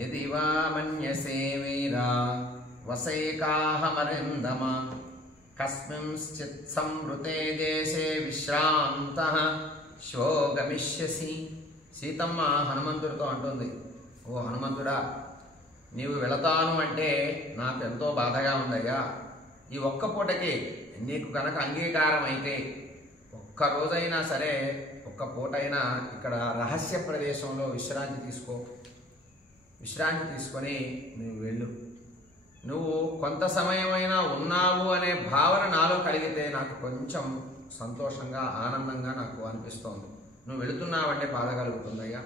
యది వా మన్యసే వీరా వసైకాహమరిందమ కస్మింశ్చిత్ సంవృతే దేశే విశ్రాంతః శ్వో గమిష్యసి. సీతమ్మ హనుమంతుడితో అంటుంది, ఓ హనుమంతుడా, నీవు వెళతాను అంటే నాకు ఎంతో బాధగా ఉందయ్యా. ఈ ఒక్క పూటకి నీకు కనుక అంగీకారం అయితే ఒక్క రోజైనా సరే, ఒక్క పూటైనా ఇక్కడ రహస్య ప్రదేశంలో విశ్రాంతి తీసుకో. విశ్రాంతి తీసుకొని నువ్వు వెళ్ళు. నువ్వు కొంత సమయమైనా ఉన్నావు అనే భావన నాలో కలిగితే నాకు కొంచెం సంతోషంగా ఆనందంగా నాకు అనిపిస్తోంది. నువ్వు వెళుతున్నావంటే బాధ కలుగుతుందయ్యా.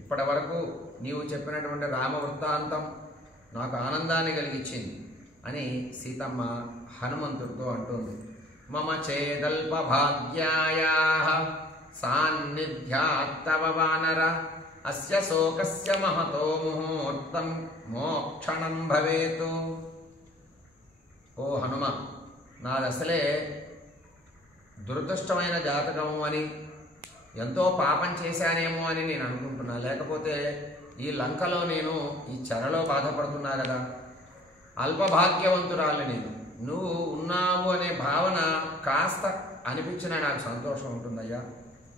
ఇప్పటి వరకు నీవు చెప్పినటువంటి రామ వృత్తాంతం నాకు ఆనందాన్ని కలిగించింది అని సీతమ్మ హనుమంతుడితో అంటుంది. మమ చేదల్ప భాగ్యాయాః సాన్నిధ్యాత్తవ వానర అస్య శోకస్య మహతో ముహూర్తం మోక్షణం భవేతు. ఓ హనుమ, నాదసలే దురదృష్టమైన జాతకము అని, ఎంతో పాపం చేశానేమో అని నేను అనుకుంటున్నా. లేకపోతే ఈ లంకలో నేను ఈ చెరలో బాధపడుతున్నా కదా. అల్పభాగ్యవంతురాలు నేను. నువ్వు ఉన్నావు అనే భావన కాస్త అనిపించినా నాకు సంతోషం ఉంటుందయ్యా.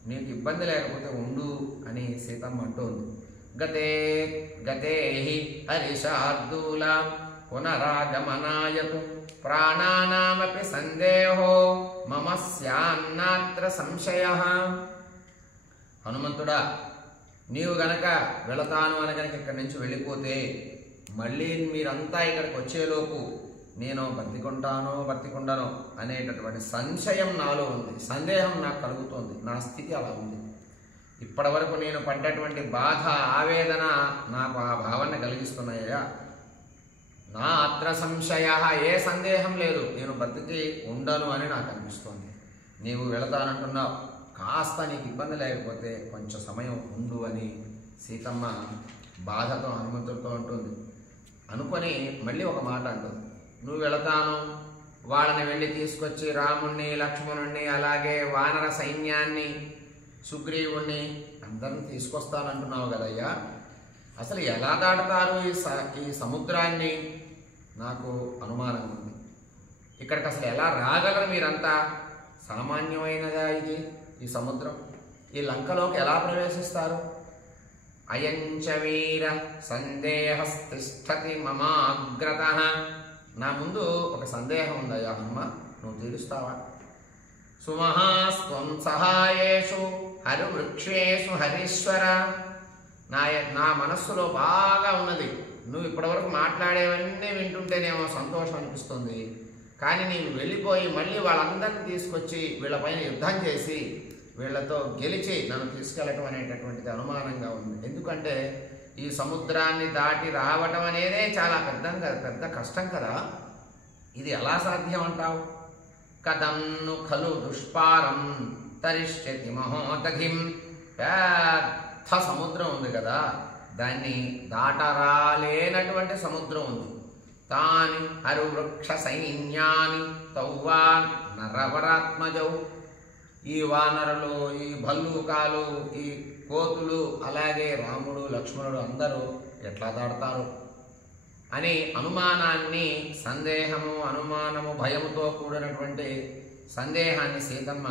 నీకు ఇబ్బంది లేకపోతే ఉండు అని సీతమ్మ అంటోంది. గతే గతే హరిశార్దూల పునరాగమనాయతు ప్రాణానామపి సందేహో మమ స్యాన్నాత్ర సంశయః. హనుమంతుడా, నీవు గనక వెళతాను అని గనక ఇక్కడి నుంచి వెళ్ళిపోతే మళ్ళీ మీరంతా ఇక్కడికి వచ్చేలోపు నేను బతికుండను అనేటటువంటి సంశయం నాలో ఉంది. సందేహం నాకు కలుగుతోంది. నా స్థితి అలా ఉంది. ఇప్పటి వరకు నేను పడ్డటువంటి బాధ, ఆవేదన నాకు ఆ భావన కలిగిస్తున్నాయా. నా అత్ర సంశయ, ఏ సందేహం లేదు, నేను బతికి ఉండను అని నాకు అనిపిస్తోంది. నీవు వెళతానంటున్నావు, కాస్త నీకు ఇబ్బంది లేకపోతే కొంచెం సమయం ఉండు అని సీతమ్మ బాధతో హనుమంతుడితో అంటుంది. అనుకొని మళ్ళీ ఒక మాట అంటుంది. నువ్వు వెళతాను, వాళ్ళని వెళ్ళి తీసుకొచ్చి రాముణ్ణి, లక్ష్మణుణ్ణి, అలాగే వానర సైన్యాన్ని, సుగ్రీవుణ్ణి అందరిని తీసుకొస్తానంటున్నావు కదయ్యా. అసలు ఎలా దాటుతారు ఈ సముద్రాన్ని? నాకు అనుమానం ఉంది. ఇక్కడికి అసలు ఎలా రాగలరు మీరంతా? సామాన్యమైనదా ఇది? ఈ సముద్రం ఈ లంకలోకి ఎలా ప్రవేశిస్తారు? అయంచ వీర సందేహస్తిష్టతి మమాగ్రతః. నా ముందు ఒక సందేహం ఉందయ్యా హనుమ, నువ్వు తీరుస్తావా? సుమహాస్త్వం సహాయేషు హరివృక్షేషు హరీశ్వర. నా మనస్సులో బాగా ఉన్నది. నువ్వు ఇప్పటివరకు మాట్లాడేవన్నీ వింటుంటేనేమో సంతోషం అనిపిస్తుంది. కానీ నీవు వెళ్ళిపోయి మళ్ళీ వాళ్ళందరినీ తీసుకొచ్చి వీళ్ళపైన యుద్ధం చేసి వీళ్లతో గెలిచి నన్ను తీసుకెళ్ళటం అనేటటువంటిది అనుమానంగా ఉంది. ఎందుకంటే ఈ సముద్రాన్ని దాటి రావటం అనేదే చాలా పెద్ద కష్టం కదా. ఇది ఎలా సాధ్యం అంటావు? కథంను ఖలు దుష్పారం తరిష్యతి మహోదధిం. పెద్ద సముద్రం ఉంది కదా, దాన్ని దాటరాలేనటువంటి సముద్రం ఉంది. తాని హరివృక్ష సైన్యాని తౌవాన్ నరవరాత్మజౌ. ఈ వానరులు, ఈ భల్లూకాలు, ఈ కోతులు, అలాగే రాముడు, లక్ష్మణుడు అందరూ ఎట్లా దాడతారు అని అనుమానాన్ని, సందేహము, అనుమానము, భయముతో కూడినటువంటి సందేహాన్ని సీతమ్మ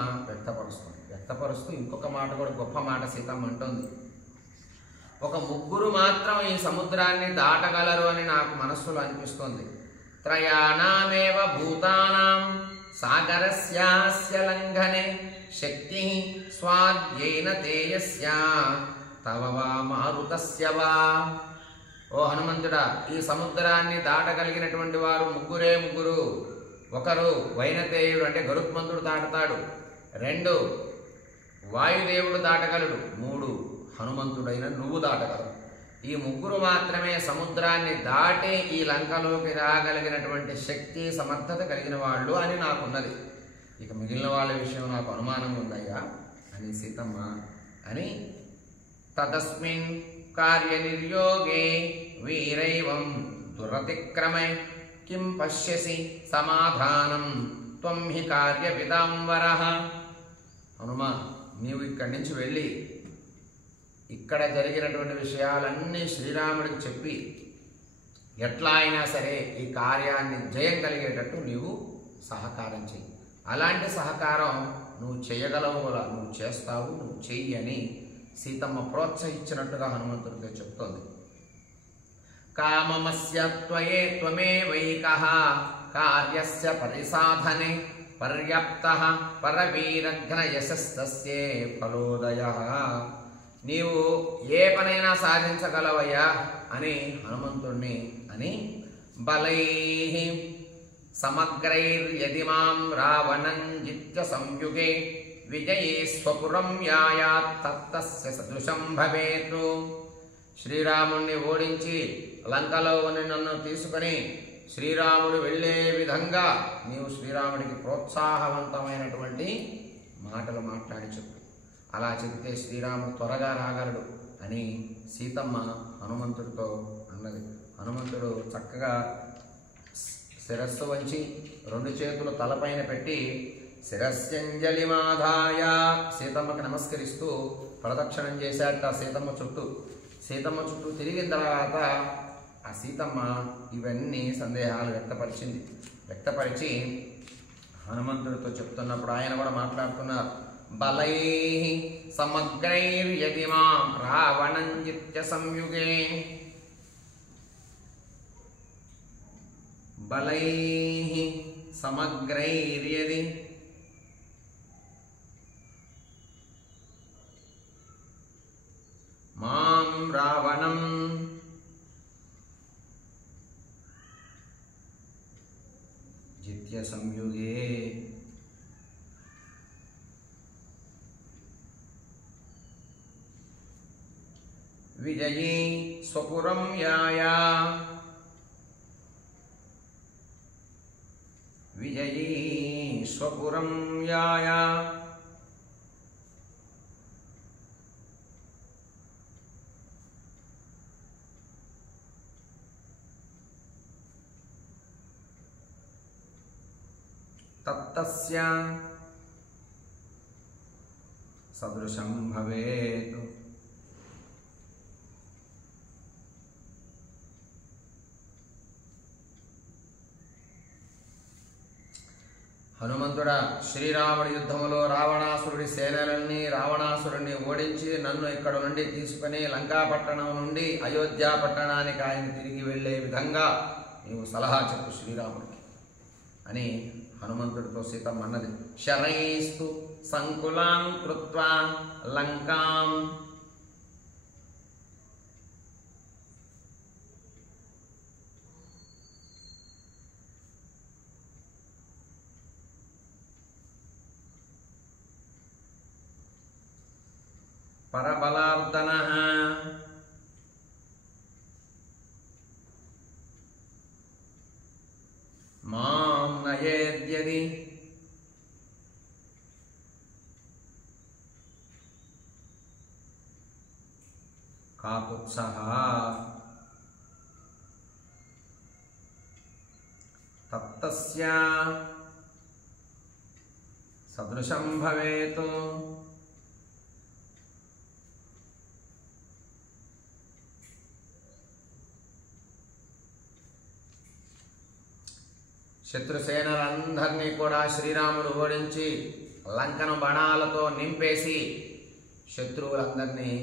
వ్యక్తపరుస్తూ ఇంకొక మాట కూడా గొప్ప మాట సీతమ్మ అంటుంది. ఒక ముగ్గురు మాత్రం ఈ సముద్రాన్ని దాటగలరు అని నాకు మనస్సులో అనిపిస్తోంది. త్రయాణామేవ భూతానాం సాగరస్యాస్య లంఘనే శక్తి స్వాధ్యేన తేయస్య తవ వా మారుతస్య వా. ఓ హనుమంతుడా, ఈ సముద్రాన్ని దాటగలిగినటువంటి వారు ముగ్గురు. ఒకరు వైనతేయుడు అంటే గరుత్మంతుడు దాటతాడు. 2 వాయుదేవుడు దాటగలడు. 3 హనుమంతుడైన నువ్వు దాటగలవు. ఈ ముగ్గురు మాత్రమే సముద్రాన్ని దాటి ఈ లంకలోకి రాగలిగినటువంటి శక్తి, సమర్థత కలిగిన వాళ్ళు అని నాకున్నది. ఇక మిగిలిన వాళ్ళ విషయం నాకు అనుమానం ఉందయ్యా అని సీతమ్మ అని. తదస్మిన్ కార్యనిర్యోగే వీరైవం దురతిక్రమై కిం పశ్యసి సమాధానం త్వం హి కార్యవిదాంబరః. హనుమ, నీవు ఇక్కడి నుంచి వెళ్ళి ఇక్కడ జరిగినటువంటి విషయాలన్నీ శ్రీరాముడికి చెప్పి ఎట్లా అయినా సరే ఈ కార్యాన్ని జయం కలిగేటట్టు నీవు సహకారం చెయ్యి. అలాంటి సహకారం నువ్వు చేయగలవు, నువ్వు చేస్తావు, నువ్వు చెయ్యి అని సీతమ్మ ప్రోత్సహించినట్టుగా హనుమంతుడితో చెప్తోంది. కామమస్య త్వమేవైకః కార్యస్య పరిసాధనే పర్యాప్తః పరవీరఘ్న యశస్తస్యే ఫలోదయః. నీవు ఏ పనైనా సాధించగలవయ్యా అని హనుమంతుణ్ణి అని బలైః సమగ్రైర్యది మాం రావణం జిత్య సంయుగే విజయీ స్వపురం యాయాత్ తత్తస్య సదృశం భవేత్. శ్రీరాముణ్ణి ఓడించి లంకలో ఉన్న నన్ను తీసుకొని శ్రీరాముడు వెళ్ళే విధంగా నీవు శ్రీరాముడికి ప్రోత్సాహవంతమైనటువంటి మాటలు మాట్లాడి చెప్పు. అలా చెబితే శ్రీరాముడు త్వరగా రాగలడు అని సీతమ్మ హనుమంతుడితో అన్నది. హనుమంతుడు చక్కగా శిరస్సు వంచి 2 చేతులు తలపైన పెట్టి శిరస్యంజలిమాధాయ సీతమ్మకి నమస్కరిస్తూ ప్రదక్షిణం చేశాట సీతమ్మ చుట్టూ. సీతమ్మ చుట్టూ తిరిగిన తర్వాత ఆ సీతమ్మ ఇవన్నీ సందేహాలు వ్యక్తపరిచి హనుమంతుడితో చెప్తున్నప్పుడు ఆయన కూడా మాట్లాడుతున్నారు. బలైః సమగ్రైర్యది మాం రావణం జిత్య సంయుగే బలైః సమగ్రైర్యది మాం రావణం జిత్య సంయుగే విజయీ స్వపురం యాయా విజయీ స్వపురం యాయా తత్తస్య సదృశం భవేత్. హనుమంతుడా, శ్రీరాముడి యుద్ధములో రావణాసురుడి సేనలన్నీ రావణాసురుడిని ఓడించి నన్ను ఇక్కడ నుండి తీసుకుని లంకాపట్టణం నుండి అయోధ్య పట్టణానికి ఆయన తిరిగి వెళ్ళే విధంగా నీవు సలహా చెప్పు శ్రీరాముడికి అని హనుమంతుడితో సీతమ్మ అన్నది. శరైస్తు సంకులాం కృత్వా లంకాం పరబలార్దనః మాం నయేద్యది కాకుత్సః తత్తస్య సదృశం భవేత్. శత్రుసేనలందరినీ కూడా శ్రీరాముడు ఓడించి లంకను బాణాలతో నింపేసి శత్రువులందరినీ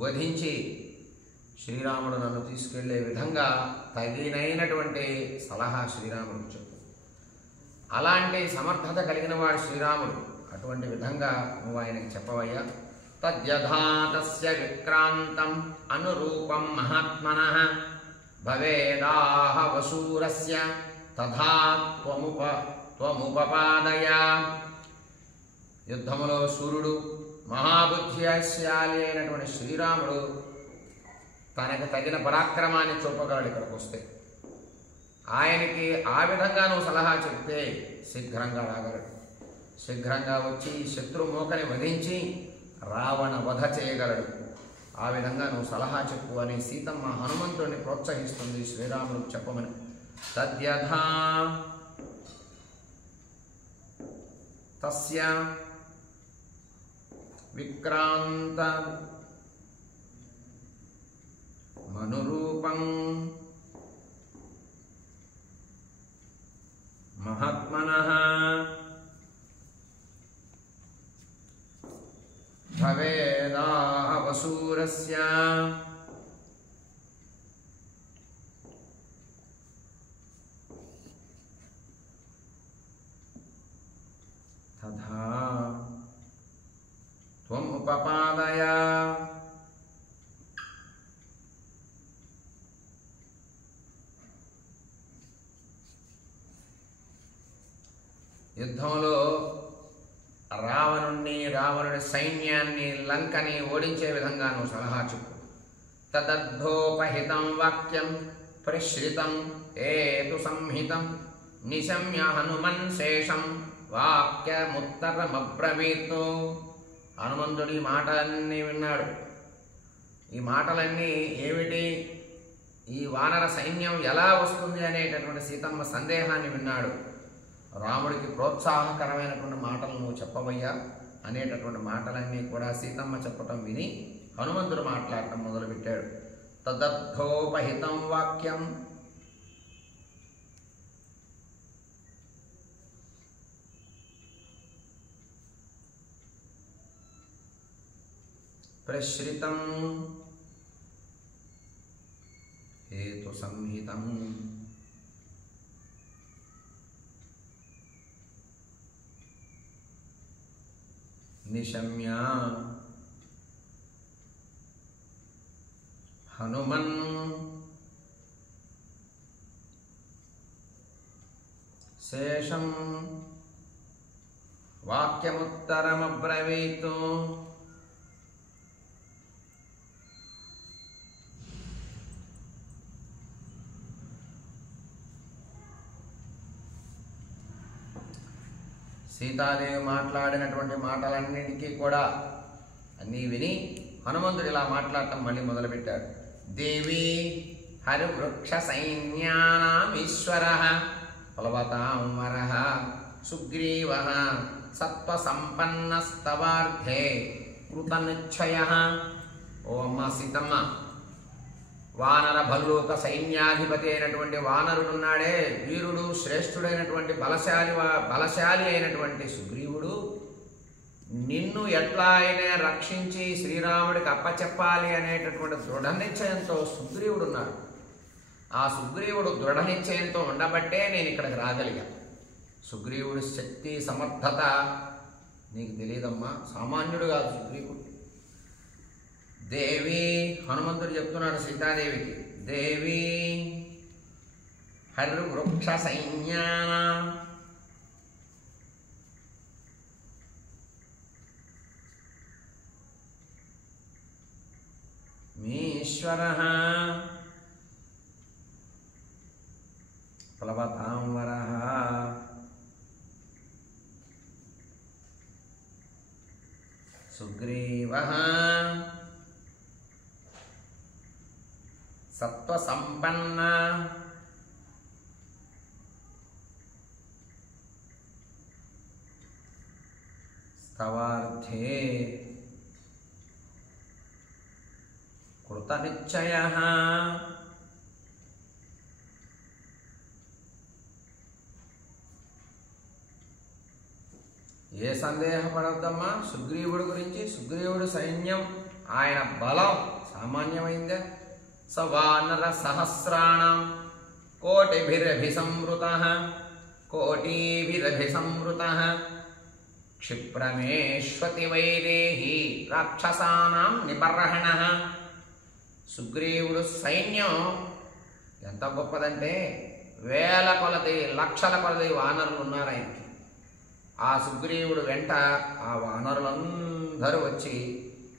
వధించి శ్రీరాముడు నన్ను తీసుకెళ్లే విధంగా తగినైనటువంటి సలహా శ్రీరాముడికి చెప్పు. అలాంటి సమర్థత కలిగిన వాడు శ్రీరాముడు. అటువంటి విధంగా నువ్వు ఆయనకి చెప్పవయ్యా. తద్యథా తస్య విక్రాంతం అనురూపం మహాత్మనః భవేదాహ వసూరస్య తథా త్వముపపాదయ. యుద్ధములో సూర్యుడు మహాబుద్ధిశాలి అయినటువంటి శ్రీరాముడు తనకు తగిన పరాక్రమాన్ని చూపగలడు. ఇక్కడికి వస్తే ఆయనకి ఆ విధంగా నువ్వు సలహా చెప్తే శీఘ్రంగా రాగలడు. శీఘ్రంగా వచ్చి శత్రుమూకని వధించి రావణ వధ చేయగలడు. ఆ విధంగా నువ్వు సలహా చెప్పు అని సీతమ్మ హనుమంతుడిని ప్రోత్సహిస్తుంది శ్రీరాముడికి చెప్పమని. తద్యథా తస్య విక్రాంత మనురూపం మహాత్మనః భవేదాహ వసూరస్య తథా త్వం ఉపపాదయ. యుద్ధంలో రావణుడి సైన్యాన్ని లంకని ఓడించే విధంగా నువ్వు సలహా చెప్పు. తదద్ధోపహితం వాక్యం ప్రశ్రితం ఏతు సంహితం నిశమ్య హనుమన్ శేషం వాక్యముత్తరమబ్రవీత్. హనుమంతుడి మాటలన్నీ విన్నాడు. ఈ మాటలన్నీ ఏమిటి, ఈ వానర సైన్యం ఎలా వస్తుంది అనేటటువంటి సీతమ్మ సందేహాన్ని విన్నాడు. రాముడికి ప్రోత్సాహకరమైనటువంటి మాటలు నువ్వు చెప్పవయ్యా అనేటటువంటి మాటలన్నీ కూడా సీతమ్మ చెప్పటం విని హనుమంతుడు మాట్లాడటం మొదలుపెట్టాడు. తదర్థోపహితం వాక్యం ప్రశ్రితం హేతు సంహితం నిశమ్య హనుమన్ శేషం వాక్యముత్తరమబ్రవీత్. సీతాదేవి మాట్లాడినటువంటి మాటలన్నిటికీ కూడా అన్నీ విని హనుమంతుడు ఇలా మాట్లాడటం మళ్ళీ మొదలుపెట్టాడు. దేవి హరివృక్ష సైన్యానామీశ్వర ఫలవతాం వరః సుగ్రీవ సత్వ సంపన్నస్తవార్థే కృతనిశ్చయ. ఓ అమ్మ సీతమ్మ, వానర భల్లూక సైన్యాధిపతి అయినటువంటి వానరుడున్నాడే, వీరుడు శ్రేష్ఠుడైనటువంటి బలశాలి అయినటువంటి సుగ్రీవుడు నిన్ను ఎట్లా అయినా రక్షించి శ్రీరాముడికి అప్పచెప్పాలి అనేటటువంటి దృఢ నిశ్చయంతో సుగ్రీవుడున్నాడు. ఆ సుగ్రీవుడు దృఢ నిశ్చయంతో ఉండబట్టే నేను ఇక్కడికి రాగలిగాను. సుగ్రీవుడి శక్తి సమర్థత నీకు తెలియదమ్మా, సామాన్యుడు కాదు సుగ్రీవుడు. దేవి, హనుమంతుడు చెప్తున్నాడు సీతాదేవికి, దేవి హరివృక్ష సైన్యాన మీశ్వరః ప్లవతాం వరః సుగ్రీవః సత్వసంపన్న స్తవార్థే కృతనిశ్చయః. ఏ సందేహపడద్దమ్మా సుగ్రీవుడి గురించి. సుగ్రీవుడి సైన్యం, ఆయన బలం సామాన్యమైందే. సవానర సహస్రాణం కోటిభిరభిసంవృతః కోటిభిరభిసంవృతః క్షిప్రమేష్వతి వైదేహి రాక్షసానాం నిబర్హణః. సుగ్రీవుడు సైన్యం ఎంత గొప్పదంటే వేల కొలది లక్షల కొలది వానరులు ఉన్నారు ఆయనకి. ఆ సుగ్రీవుడు వెంట ఆ వానరులందరూ వచ్చి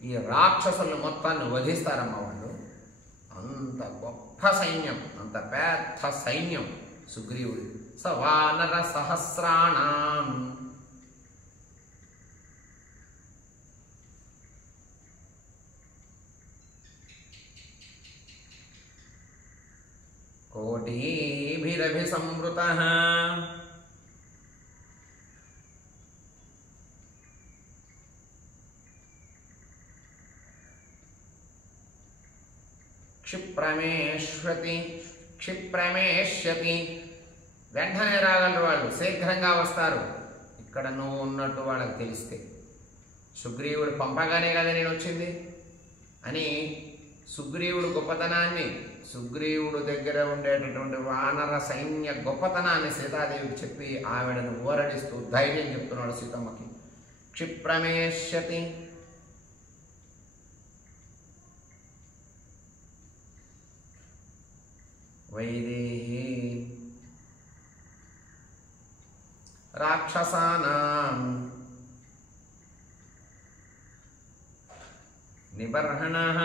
ఈ రాక్షసులను మొత్తాన్ని వధిస్తారమ్మ వాళ్ళు. అంత గొప్ప సైన్యం, అంత పెద్ద సైన్యం సుగ్రీవుడు. సవానర సహస్రాణం కోటిభిరభిసంవృతః క్షిప్రమేష్యతి వెంటనే రాగలరు వాళ్ళు, శీఘ్రంగా వస్తారు ఇక్కడ నువ్వు ఉన్నట్టు వాళ్ళకి తెలిస్తే. సుగ్రీవుడు పంపగానే కదా నేను వచ్చింది అని సుగ్రీవుడు గొప్పతనాన్ని, సుగ్రీవుడు దగ్గర ఉండేటటువంటి వానర సైన్య గొప్పతనాన్ని సీతాదేవికి చెప్పి ఆవిడను ఊరడిస్తూ ధైర్యం చెప్తున్నాడు సీతమ్మకి. క్షిప్రమేష్యతి వైదేహి రాక్షసానాం నిబర్హణః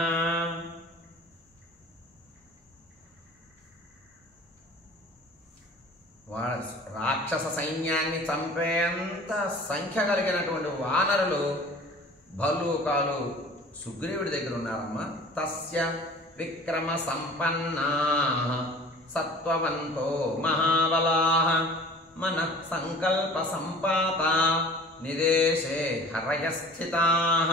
రాక్షస సైన్యాన్ని చంపేంత సంఖ్య కలిగినటువంటి వానరులు భల్లూకాలు సుగ్రీవుడి దగ్గర ఉన్నారమ్మా. తస్య విక్రమ సంపన్నా సత్వవంతో మహాబలాః మన సంకల్ప సంపాత నిదేశే హరయస్థితాః.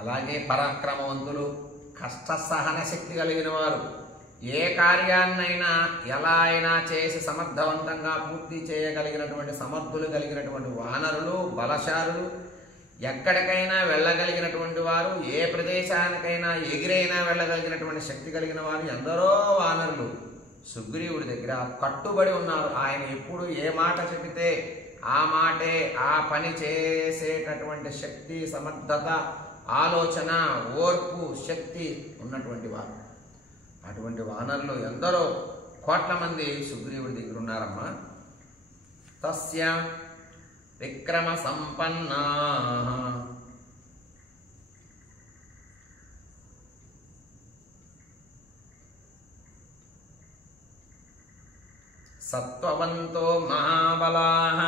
అలాగే పరాక్రమవంతులు, కష్ట సహన శక్తి కలిగిన వారు, ఏ కార్యాన్నైనా ఎలా అయినా చేసి సమర్థవంతంగా పూర్తి చేయగలిగినటువంటి సమర్థులు కలిగినటువంటి వానరులు, బలశాలులు, ఎక్కడికైనా వెళ్ళగలిగినటువంటి వారు, ఏ ప్రదేశానికైనా ఎగిరైనా వెళ్ళగలిగినటువంటి శక్తి కలిగిన వారు ఎందరో వానరులు సుగ్రీవుడి దగ్గర కట్టుబడి ఉన్నారు. ఆయన ఎప్పుడు ఏ మాట చెబితే ఆ మాటే, ఆ పని చేసేటటువంటి శక్తి, సమర్థత, ఆలోచన, ఓర్పు, శక్తి ఉన్నటువంటి వారు. అటువంటి వానరులు ఎందరో కోట్ల మంది సుగ్రీవుడి దగ్గర ఉన్నారమ్మా. తస్య విక్రమ సంపన్నా సత్వవంతో మహాబలాః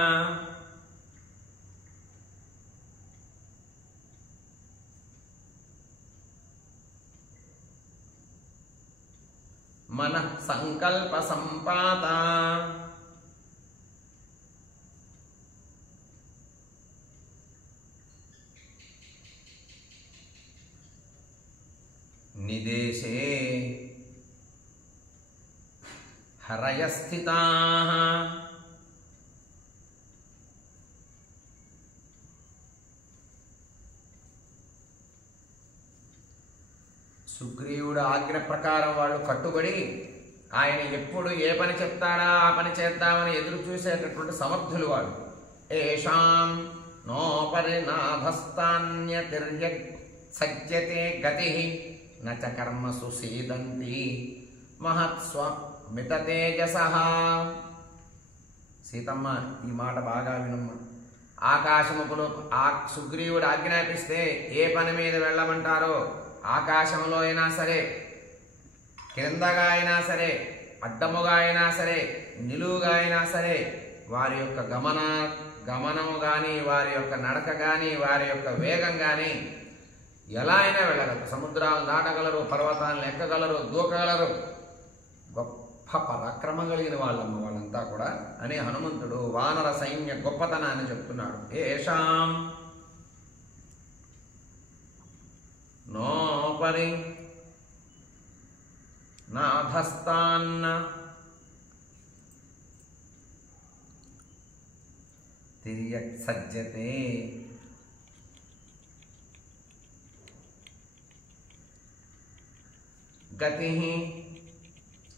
మన సంకల్ప సంపాత నిదేశే హరయస్థితాః. సుగ్రీవుడు ఆజ్ఞ ప్రకారం వాళ్ళు కట్టుబడి ఆయన ఎప్పుడు ఏ పని చెప్తాడా ఆ పని చేద్దామని ఎదురు చూసేటటువంటి సమర్థులు వాళ్ళు. ఏషాం నోపరినాధస్తాన్యతిర్య సజ్జతే గతి నచ కర్మసు సీదంతి మహత్స్వ మిత తేజసః. సీతమ్మ ఈ మాట బాగా వినమ్మ. ఆకాశముపులు సుగ్రీవుడు ఆజ్ఞాపిస్తే ఏ పని మీద వెళ్ళమంటారో, ఆకాశంలో అయినా సరే, క్రిందగా అయినా సరే, అడ్డముగా అయినా సరే, నిలువుగా అయినా సరే, వారి యొక్క గమనము కానీ, వారి యొక్క నడక కానీ, వారి యొక్క వేగం కానీ ఎలా అయినా వెళ్ళగలరు. సముద్రాలు దాటగలరు, పర్వతాలను ఎక్కగలరు, దూకగలరు. గొప్ప పరాక్రమం కలిగిన వాళ్ళమ్మ వాళ్ళంతా కూడా అని హనుమంతుడు వానర సైన్య గొప్పతనాన్ని చెప్తున్నాడు. ఏషాం నోపరి నాధస్తాన్న తిర్యక్ సజ్జతే గతి.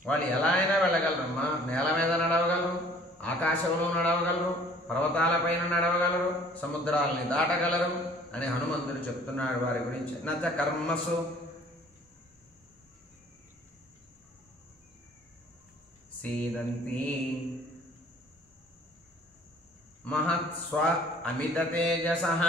వాళ్ళు ఎలా అయినా వెళ్ళగలరమ్మా. నేల మీద నడవగలరు, ఆకాశంలో నడవగలరు, పర్వతాలపైన నడవగలరు, సముద్రాలని దాటగలరు అని హనుమంతుడు చెప్తున్నాడు వారి గురించి. నచ కర్మసు సీదంతి మహత్స్వ అమిత తేజసః.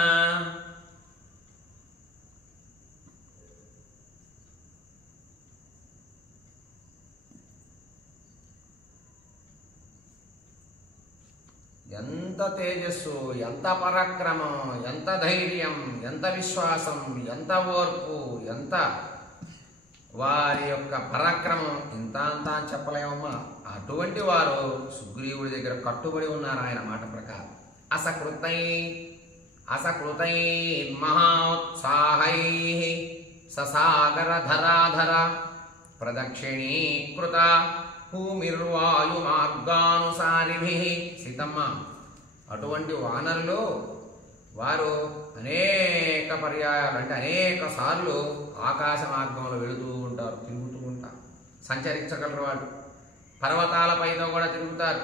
ఎంత తేజస్సు, ఎంత పరాక్రమం, ఎంత ధైర్యం, ఎంత విశ్వాసం, ఎంత ఓర్పు, ఎంత వారి యొక్క పరాక్రమం ఇంత అంతా అని చెప్పలేమమ్మా. అటువంటి వారు సుగ్రీవుడి దగ్గర కట్టుబడి ఉన్నారు ఆయన మాట ప్రకారం. అసకృతై మహోత్సాహై ససాగర ధరాధర ప్రదక్షిణీకృత భూమిర్వాయు మార్గానుసారిభిః. సీతమ్మ, అటువంటి వానరులు వారు అనేక పర్యాయాలు అంటే అనేక సార్లు ఆకాశ మార్గంలో వెళుతూ ఉంటారు, తిరుగుతూ ఉంటారు, సంచరించగలరు. వాళ్ళు పర్వతాలపైన కూడా తిరుగుతారు.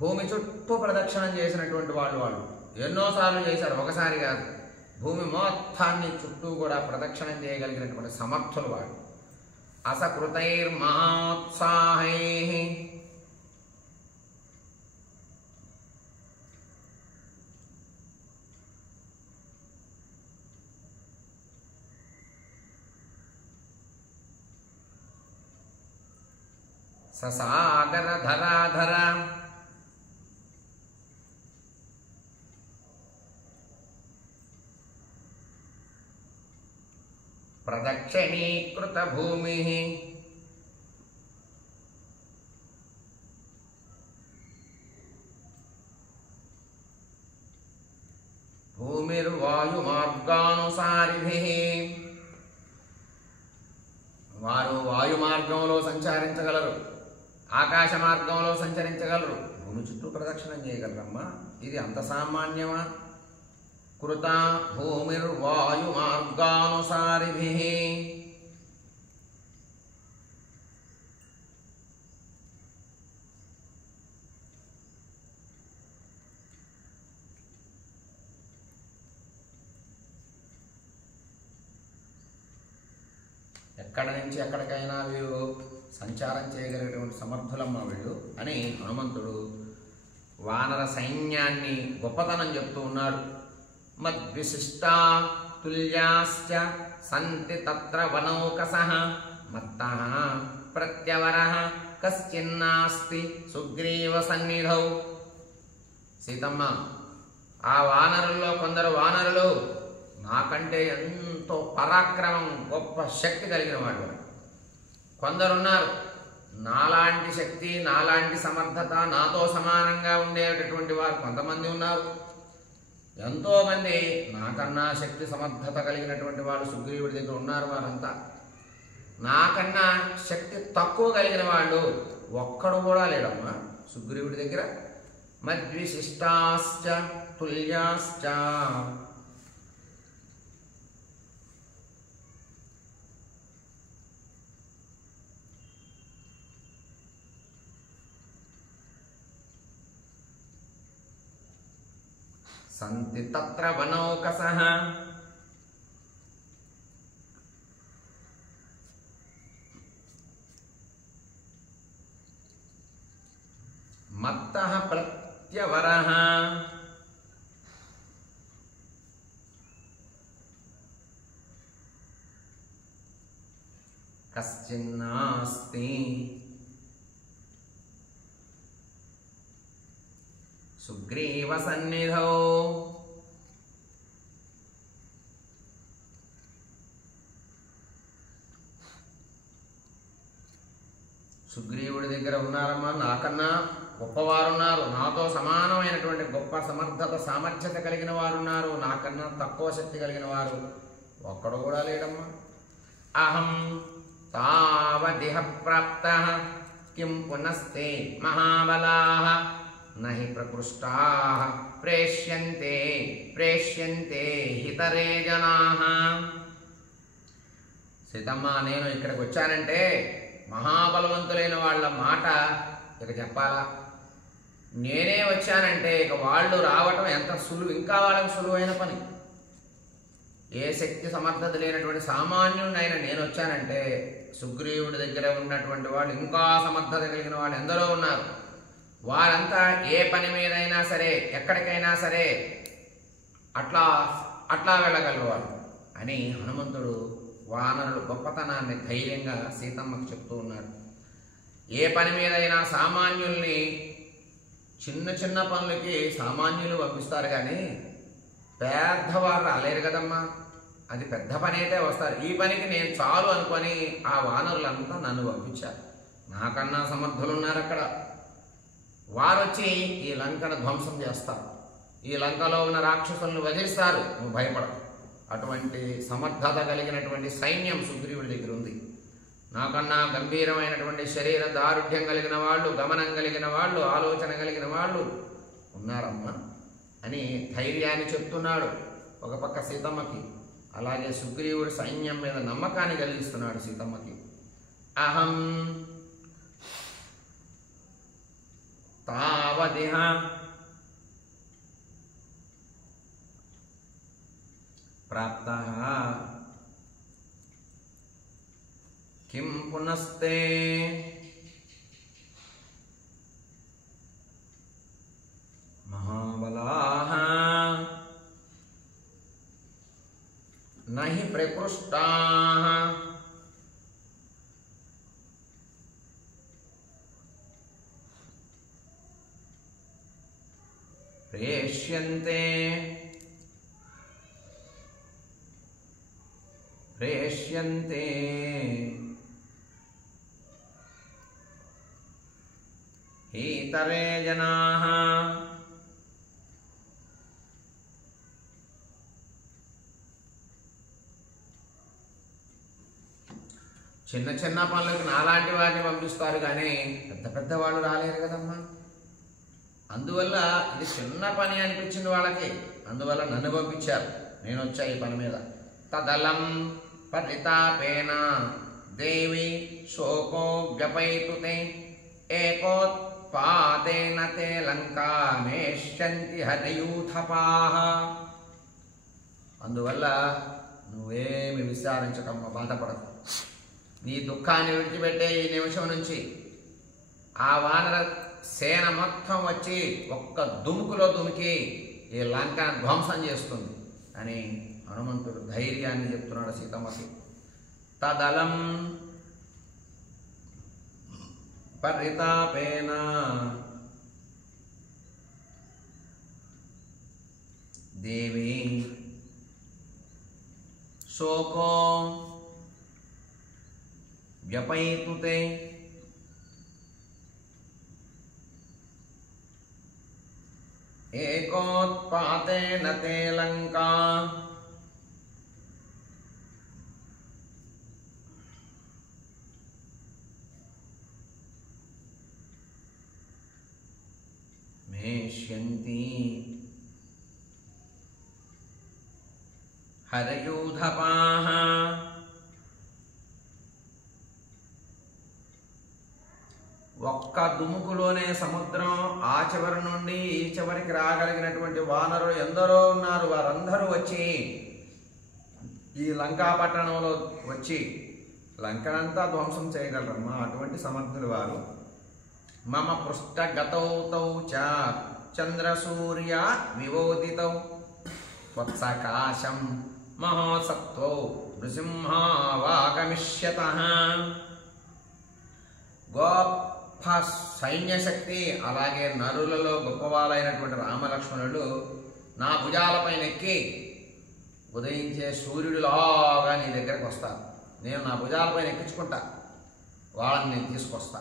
భూమి చుట్టూ ప్రదక్షిణం చేసినటువంటి వాళ్ళు ఎన్నోసార్లు చేశారు, ఒకసారి కాదు. భూమి మొత్తాన్ని చుట్టూ కూడా ప్రదక్షిణం చేయగలిగినటువంటి సమర్థులు వాళ్ళు. అసకృతైర్మహోత్సాహైః ససాగర ధరాధర ప్రదక్షిణీకృత భూమిః భూమిర్వాయు మార్గానుసారిభిః. వారు వాయు మార్గంలో సంచరించగలరు, ఆకాశ మార్గంలో సంచరించగలరు, భూమి చుట్టూ ప్రదక్షిణం చేయగలరమ్మా. ఇది అంత సామాన్యమా? కృత భూమిర్వాయు మార్గానుసారిభిః. ఎక్కడ నుంచి ఎక్కడికైనా వీరు సంచారం చేయగలిగేటువంటి సమర్థులమ్మ వీళ్ళు అని హనుమంతుడు వానర సైన్యాన్ని గొప్పతనం చెప్తూ ఉన్నాడు. మద్విశిష్టా తుల్యాశ్చ సంతి తత్ర వనౌకసః మత్తః ప్రత్యవరః కశ్చిన్నాస్తి సుగ్రీవ సన్నిధౌ. సీతమ్మ, ఆ వానరుల్లో కొందరు వానరులు నాకంటే ఎంతో పరాక్రమం, గొప్ప శక్తి కలిగిన వాడు. కొందరున్నారు నాలాంటి శక్తి, నాలాంటి సమర్థత, నాతో సమానంగా ఉండేటటువంటి వారు కొంతమంది ఉన్నారు. ఎంతోమంది నాకన్నా శక్తి సమర్థత కలిగినటువంటి వాళ్ళు సుగ్రీవుడి దగ్గర ఉన్నారు. వారంతా నాకన్నా శక్తి తక్కువ కలిగిన వాళ్ళు ఒక్కడు కూడా లేడమ్మా సుగ్రీవుడి దగ్గర. మద్విశిష్టాశ్చ తుల్యాశ్చ. సంతి తత్ర వనౌకసః మత్తః ప్రత్యవరః కశ్చిన్నాస్తి సుగ్రీవ సన్నిధౌ. సుగ్రీవుడి దగ్గర ఉన్నారమ్మా నాకన్నా గొప్పవారున్నారు, నాతో సమానమైనటువంటి గొప్ప సమర్థత సామర్థ్యత కలిగిన వారున్నారు, నాకన్నా తక్కువ శక్తి కలిగిన వారు ఒక్కడు కూడా లేడమ్మా. అహం తావదిహ ప్రాప్తః కిం పునస్తే మహాబలాః నహి ప్రకృష్టాః ప్రేష్యంతే ప్రేష్యంతే హితరే జనాః. సీతమ్మ, నేను ఇక్కడికి వచ్చానంటే మహాబలవంతులైన వాళ్ళ మాట ఇక చెప్పాలా? నేనే వచ్చానంటే ఇక వాళ్ళు రావటం ఎంత సులువు, ఇంకా వాళ్ళకి సులువైన పని. ఏ శక్తి సమర్థత లేనటువంటి సామాన్యుడైన నేను వచ్చానంటే సుగ్రీవుడి దగ్గర ఉన్నటువంటి వాళ్ళు ఇంకా సమర్థత కలిగిన వాళ్ళు ఎందరో ఉన్నారు. వారంతా ఏ పని మీదైనా సరే, ఎక్కడికైనా సరే అట్లా అట్లా వెళ్ళగలవాడు అని హనుమంతుడు వానరులు గొప్పతనాన్ని ధైర్యంగా సీతమ్మకు చెప్తూ ఉన్నాడు. ఏ పని మీదైనా సామాన్యుల్ని, చిన్న చిన్న పనులకి సామాన్యులు పంపిస్తారు కానీ పెద్దవారు రాలేరు కదమ్మా. అది పెద్ద పని అయితే వస్తారు. ఈ పనికి నేను చాలు అనుకొని ఆ వానరులంతా నన్ను పంపించారు. నాకన్నా సమర్థులు ఉన్నారు అక్కడ. వారు వచ్చి ఈ లంకను ధ్వంసం చేస్తారు, ఈ లంకలో ఉన్న రాక్షసులను వధిస్తారు. నువ్వు భయపడవు అటువంటి సమర్థత కలిగినటువంటి సైన్యం సుగ్రీవుడి దగ్గర ఉంది. నాకన్నా గంభీరమైనటువంటి శరీర దారుఢ్యం కలిగిన వాళ్ళు, గమనం కలిగిన వాళ్ళు, ఆలోచన కలిగిన వాళ్ళు ఉన్నారమ్మా అని ధైర్యాన్ని చెప్తున్నాడు ఒక పక్క సీతమ్మకి. అలాగే సుగ్రీవుడి సైన్యం మీద నమ్మకాన్ని కలిగిస్తున్నాడు సీతమ్మకి. అహం తావదిహ ప్రాప్తః కిం పునస్తే మహాబలాః నహి ప్రకృష్టాః ప్రేష్యంతే ఇతరే జనాః చిన్న చిన్న పనులకు నాలాంటి వారిని పంపిస్తారు కానీ పెద్ద పెద్ద వాళ్ళు రాలేరు కదమ్మా. అందువల్ల ఇది చిన్న పని అనిపించింది వాళ్ళకి, అందువల్ల నన్ను పంపించారు, నేను వచ్చా ఈ పని మీద. తదలం పరితాపేన దేవి శోకో వ్యపైతుతే ఏకోత్పాతేన తే లంకా నేష్యంతి హరయూథపాః. అందువల్ల నువ్వేమి విచారించకమ్మ, బాధపడకు. నీ దుఃఖాన్ని విడిచిపెట్టే ఈ నిమిషం నుంచి ఆ వానర సేన మొత్తం వచ్చి ఒక్క దుముకులో దుమికి ఈ లంకను ధ్వంసం చేస్తుంది అని హనుమంతుడు ధైర్యాన్ని చెప్తున్నాడు సీతమ్మకి. తదలం పరితాపేన దేవి శోకో వ్యపైతుతే ఏకోత్పాతేన తే లంకా మేష్యంతి హరయూథపాః. ఒక్క దుముకులోనే సముద్రం ఆ చివరి నుండి ఈ చివరికి రాగలిగినటువంటి వానరులు ఎందరో ఉన్నారు. వారందరూ వచ్చి ఈ లంకా పట్టణంలో వచ్చి లంకనంతా ధ్వంసం చేయగలరమ్మా, అటువంటి సమర్థులు వారు. మమ పృష్ఠగతౌ తౌ చ చంద్రసూర్య వివోదితౌ త్వత్సకాశం మహోసత్వౌ నృసింహావాగమిష్యతః. గొప్ప సైన్యశక్తి అలాగే నరులలో గొప్పవాళ్ళైనటువంటి రామలక్ష్మణులు నా భుజాలపైన ఎక్కి ఉదయించే సూర్యుడిలాగా నీ దగ్గరకు వస్తారు. నేను నా భుజాలపైన ఎక్కించుకుంటా, వాళ్ళని నేను తీసుకొస్తా,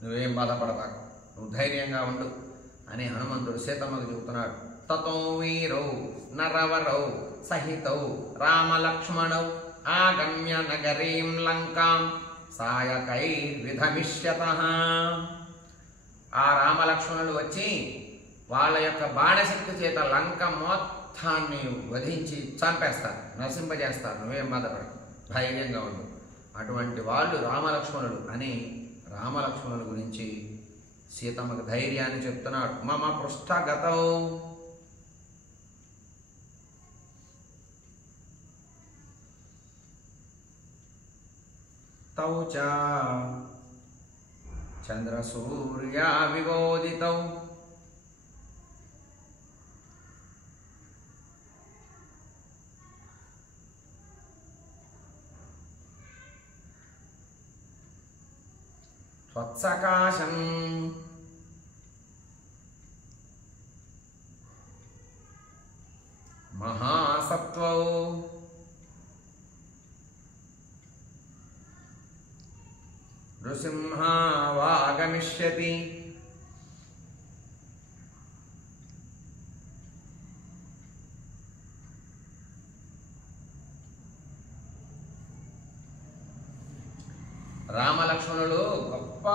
నువ్వేం బాధపడతాకు, నువ్వు ధైర్యంగా ఉండు అని హనుమంతుడు సీతమ్మకు చెబుతున్నాడు. తతో వీరౌ నరవరౌ సహితౌ రామలక్ష్మణౌ ఆగమ్య నగరీం లంకాం సాయకైర్విధమిష్యతః. ఆ రామలక్ష్మణులు వచ్చి వాళ్ళ యొక్క బాణశక్తి చేత లంక మొత్తాన్ని వధించి చంపేస్తారు, నశింపజేస్తారు. నువ్వేం బాధపడకు, ధైర్యంగా ఉండు. అటువంటి వాళ్ళు రామలక్ష్మణులు అని రామలక్ష్మణుల గురించి సీతమ్మకు ధైర్యాన్ని చెప్తున్నాడు. మమ పృష్ఠగతౌ తౌ చ చంద్రసూర్య వివోదితౌ త్వత్సకాశం మహాసత్వౌ నృసింహావాగమిష్యతి. రామలక్ష్మణులు గొప్ప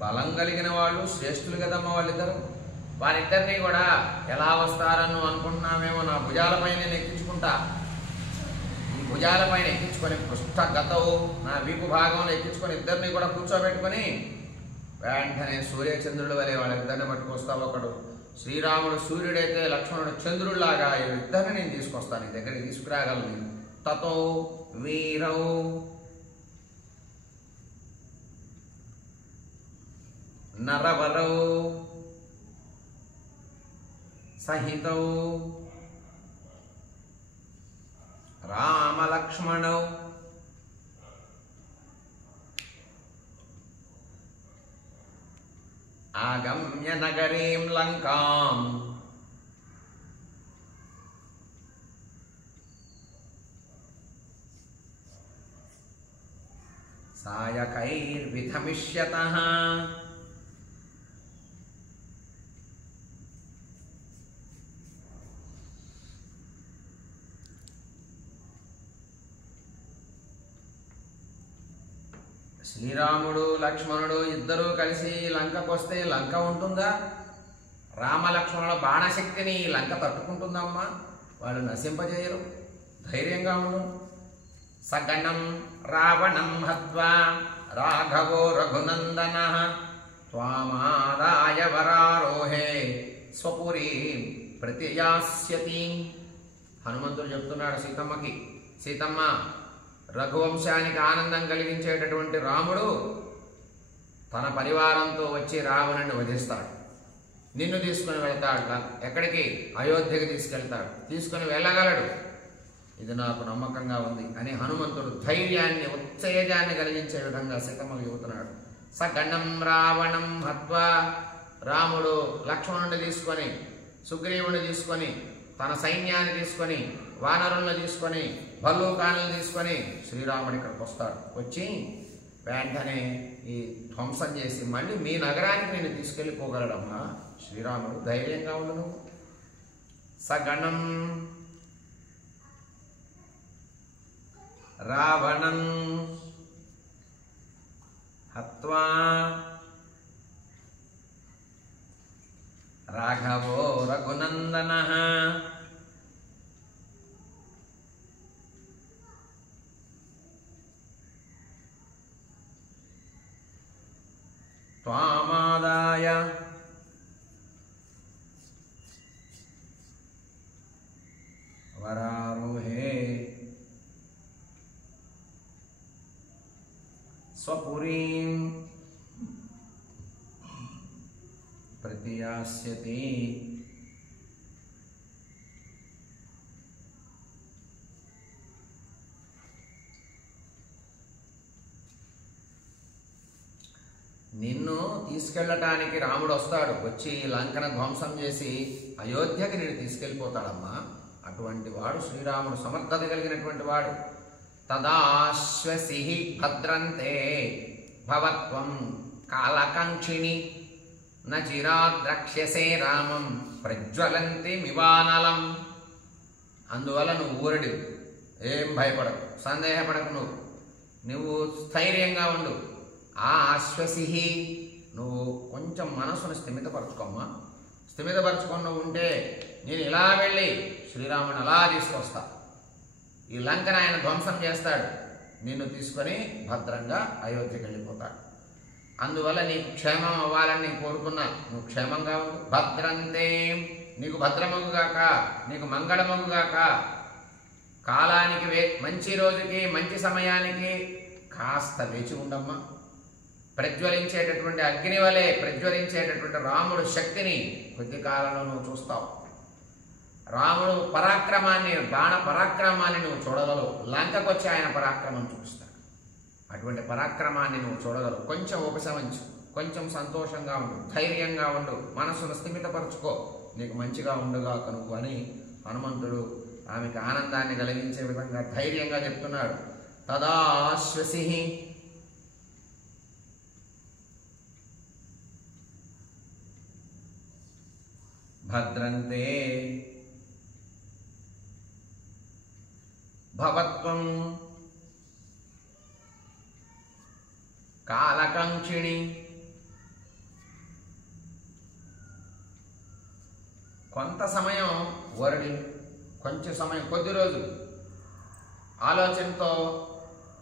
బలం కలిగిన వాళ్ళు, శ్రేష్ఠులు కదమ్మ వాళ్ళిద్దరు. వారిద్దరినీ కూడా ఎలా వస్తారని అనుకుంటున్నామేమో, నా భుజాలపైన నేను ఎక్కించుకుంటా, ఈ భుజాలపైన ఎక్కించుకొని పృష్ఠగతవు నా వీపు భాగంలో ఎక్కించుకొని ఇద్దరిని కూడా కూర్చోబెట్టుకొని వెంటనే సూర్యచంద్రుల వలె వాళ్ళిద్దరిని పట్టుకొస్తావు. ఒకడు శ్రీరాముడు సూర్యుడైతే లక్ష్మణుడు చంద్రుడిలాగా ఇద్దరిని నేను తీసుకొస్తాను, నీ దగ్గరికి తీసుకురాగలను. తతో వీరౌ నరవరౌ సహితౌ రామలక్ష్మణౌ ఆగమ్య నగరీం లంకాం సాయకైర్విధమిష్యతః శ్రీరాముడు లక్ష్మణుడు ఇద్దరూ కలిసి లంకకు వస్తే లంక ఉంటుందా? రామలక్ష్మణుల బాణశక్తిని లంక తట్టుకుంటుందమ్మా? వాళ్ళు నశింపజేయరు, ధైర్యంగా ఉండు. సగణం రావణం హత్వా రాఘవో రఘునందనః త్వామాదాయ వరారోహే స్వపురీ ప్రతియాస్యతి. హనుమంతుడు చెప్తున్నాడు సీతమ్మకి, సీతమ్మ, రఘువంశానికి ఆనందం కలిగించేటటువంటి రాముడు తన పరివారంతో వచ్చి రావణుని వధిస్తాడు, నిన్ను తీసుకుని వెళ్తాడు. ఎక్కడికి? అయోధ్యకి తీసుకెళ్తాడు, తీసుకుని వెళ్ళగలడు, ఇది నాకు నమ్మకంగా ఉంది అని హనుమంతుడు ధైర్యాన్ని, ఉత్తేజాన్ని కలిగించే విధంగా సీతమ్మకు చెబుతున్నాడు. సగణం రావణం హత్వా, రాముడు లక్ష్మణుని తీసుకొని, సుగ్రీవుని తీసుకొని, తన సైన్యాన్ని తీసుకొని, వానరులను తీసుకొని, భల్లూకాలను తీసుకొని శ్రీరాముడి ఇక్కడికి వస్తాడు. వచ్చి వెంటనే ఈ ధ్వంసం చేసి మళ్ళీ మీ నగరానికి నేను తీసుకెళ్ళిపోగలడమ్మా శ్రీరాముడు, ధైర్యంగా ఉండు. సగణం రావణం హత్వా రాఘవో రఘునందనః త్వామాదాయ వరారోహే స్వపురీం ప్రతియాస్యతి. నిన్ను తీసుకెళ్ళటానికి రాముడు వస్తాడు, వచ్చి లంకను ధ్వంసం చేసి అయోధ్యకి నేను తీసుకెళ్ళిపోతాడమ్మా. అటువంటి వాడు శ్రీరాముడు, సమర్థత కలిగినటువంటి వాడు. తదాశ్వసి భద్రంతే భవత్వం కాలకాంక్షిణి నచిరాద్రక్ష్యసే రామం ప్రజ్వలంతి మివానలం. అందువల్ల నువ్వు ఊరడి, ఏం భయపడకు, సందేహపడకు, నువ్వు స్థైర్యంగా ఉండు. ఆ ఆశ్వసి, నువ్వు కొంచెం మనసును స్థిమితపరచుకోమ్మా. స్థిమితపరచుకొని నువ్వు ఉంటే నేను ఇలా వెళ్ళి శ్రీరాముని అలా తీసుకొస్తా, ఈ లంకను ఆయన ధ్వంసం చేస్తాడు, నిన్ను తీసుకొని భద్రంగా అయోధ్యకి వెళ్ళిపోతాడు. అందువల్ల నీకు క్షేమం అవ్వాలని నేను కోరుకున్నా, నువ్వు క్షేమంగా ఉండు. భద్రంతే, నీకు భద్రమగుగాక, నీకు మంగళమగుగాక. కాలానికి మంచి రోజుకి మంచి సమయానికి కాస్త వేచి ఉండమ్మా. ప్రజ్వలించేటటువంటి అగ్ని వలె ప్రజ్వలించేటటువంటి రాముడు శక్తిని కొద్ది కాలంలో నువ్వు చూస్తావు. రాముడు పరాక్రమాన్ని, బాణ పరాక్రమాన్ని నువ్వు చూడగలవు. లంకకు వచ్చి ఆయన పరాక్రమం చూపిస్తాడు. అటువంటి పరాక్రమాన్ని నువ్వు చూడగలవు. కొంచెం ఉపశమించు, కొంచెం సంతోషంగా ఉండు, ధైర్యంగా ఉండు, మనసును స్థిమితపరచుకో, నీకు మంచిగా ఉండుగా కనుక అని హనుమంతుడు ఆమెకు ఆనందాన్ని కలిగించే విధంగా ధైర్యంగా చెప్తున్నాడు. తదాశ్వసి భద్రంతే భవత్వం కాలకంక్షిణి, కొంత సమయం వరడి, కొంచెం సమయం కొద్ది రోజులు ఆలోచనతో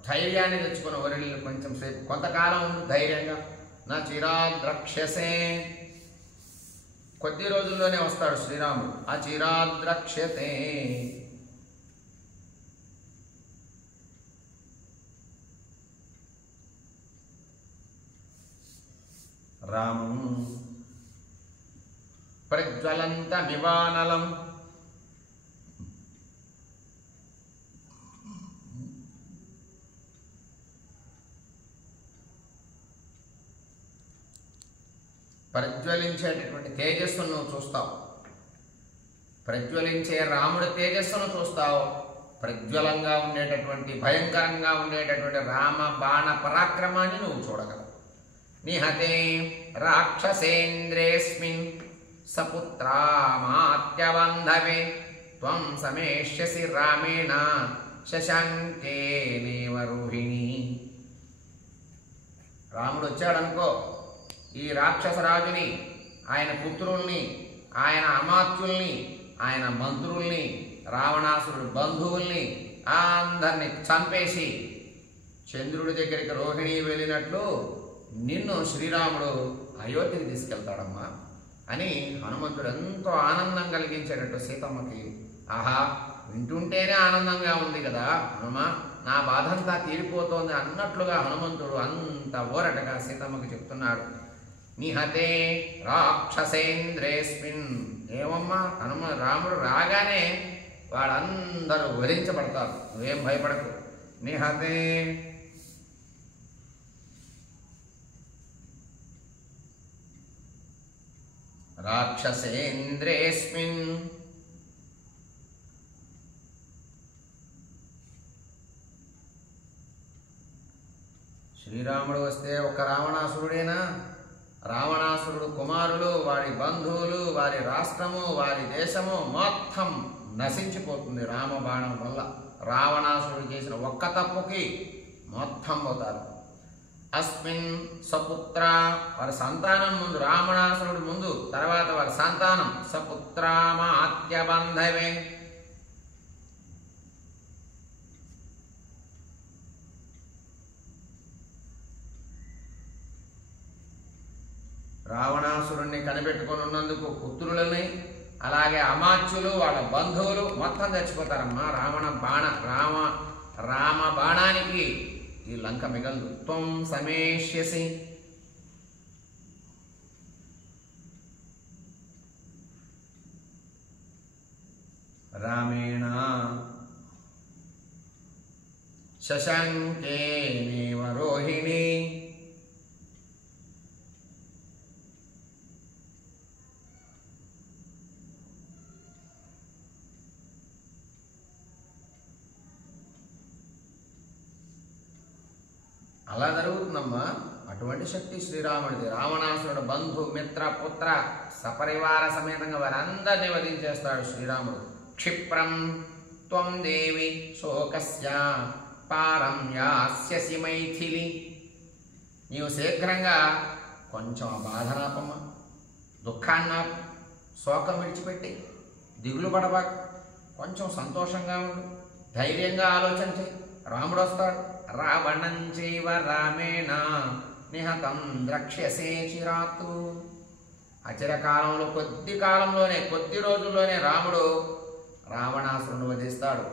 ధైర్యాన్ని తెచ్చుకున్న వరడి కొంచెం సేపు కొంతకాలం ఉండు ధైర్యంగా. నా చిరాద్రక్షసే, కొద్ది రోజుల్లోనే వస్తాడు శ్రీరాముడు. ఆ చిరాద్రక్షతే, రామం ప్రజ్వలంతమివానలం, ప్రజ్వలించేటటువంటి తేజస్సును నువ్వు చూస్తావు. ప్రజ్వలించే రాముడి తేజస్సును చూస్తావు. ప్రజ్వలంగా ఉండేటటువంటి భయంకరంగా ఉండేటటువంటి రామ బాణ పరాక్రమాన్ని నువ్వు చూడగలవు. నిహతే రాక్షసేంద్రేస్మిన్ సపుత్రామాత్యబంధవే త్వం సమేష్యసి రామేణ శశాంకేనేవ రోహిణి. రాముడు వచ్చాడనుకో, ఈ రాక్షసరాజుని, ఆయన పుత్రుల్ని, ఆయన అమాత్యుల్ని, ఆయన మంత్రుల్ని, రావణాసురుడి బంధువుల్ని అందరినీ చంపేసి చంద్రుడి దగ్గరికి రోహిణి వెళ్ళినట్లు నిన్ను శ్రీరాముడు అయోధ్యకి తీసుకెళ్తాడమ్మా అని హనుమంతుడు ఎంతో ఆనందం కలిగించేటట్టు సీతమ్మకి. ఆహా, వింటుంటేనే ఆనందంగా ఉంది కదా హనుమ, నా బాధంతా తీరిపోతోంది అన్నట్లుగా హనుమంతుడు అంత ఊరటగా సీతమ్మకి చెప్తున్నాడు. నిహతే రాక్షసేంద్రేస్మిన్, ఏమమ్మా రాముడు రాగానే వాళ్ళందరూ వధించబడతారు, నువ్వేం భయపడకు. నిహతే రాక్షసేంద్రేస్మిన్, శ్రీరాముడు వస్తే ఒక రావణాసురుడేనా? రావణాసురుడు కుమారులు, వారి బంధువులు, వారి రాష్ట్రము, వారి దేశము మొత్తం నశించిపోతుంది రామబాణం వల్ల. రావణాసురుడు చేసిన ఒక్క తప్పుకి మొత్తం పోతారు. అస్మిన్ సపుత్ర, వారి సంతానం ముందు, రావణాసురుడు ముందు, తర్వాత వారి సంతానం. సపుత్రామాత్యబంధవే, రావణాసురుణ్ణి కనిపెట్టుకొని ఉన్నందుకు పుత్రులని, అలాగే అమాత్యులు, వాళ్ళ బంధువులు మొత్తం చచ్చిపోతారమ్మా. రామ బాణానికి ఈ లంక మిగలదు. త్వం సమేష్యసి, రామేణ శశాంకేనేవ రోహిణి, అలా జరుగుతుందమ్మా. అటువంటి శక్తి శ్రీరాముడిది. రావణాసురుడు బంధు మిత్ర పుత్ర సపరివార సమేతంగా వారందరినీ వధించేస్తాడు శ్రీరాముడు. క్షిప్రం త్వం దేవి శోకస్య పారం యాస్యసి మైథిలి, నీవు శీఘ్రంగా కొంచెం ఆ బాధనాపమ్మ, దుఃఖాన్న శోకం విడిచిపెట్టి దిగులు పడబాకు, కొంచెం సంతోషంగా ఉండు, ధైర్యంగా ఆలోచన చేయి. రాముడు వస్తాడు. రావణం చైవ రామేణ నిహతం ద్రక్ష్యసే చిరాతు, అచిరకాలంలో కొద్ది కాలంలోనే, కొద్ది రోజుల్లోనే రాముడు రావణాసురుని వధిస్తాడు.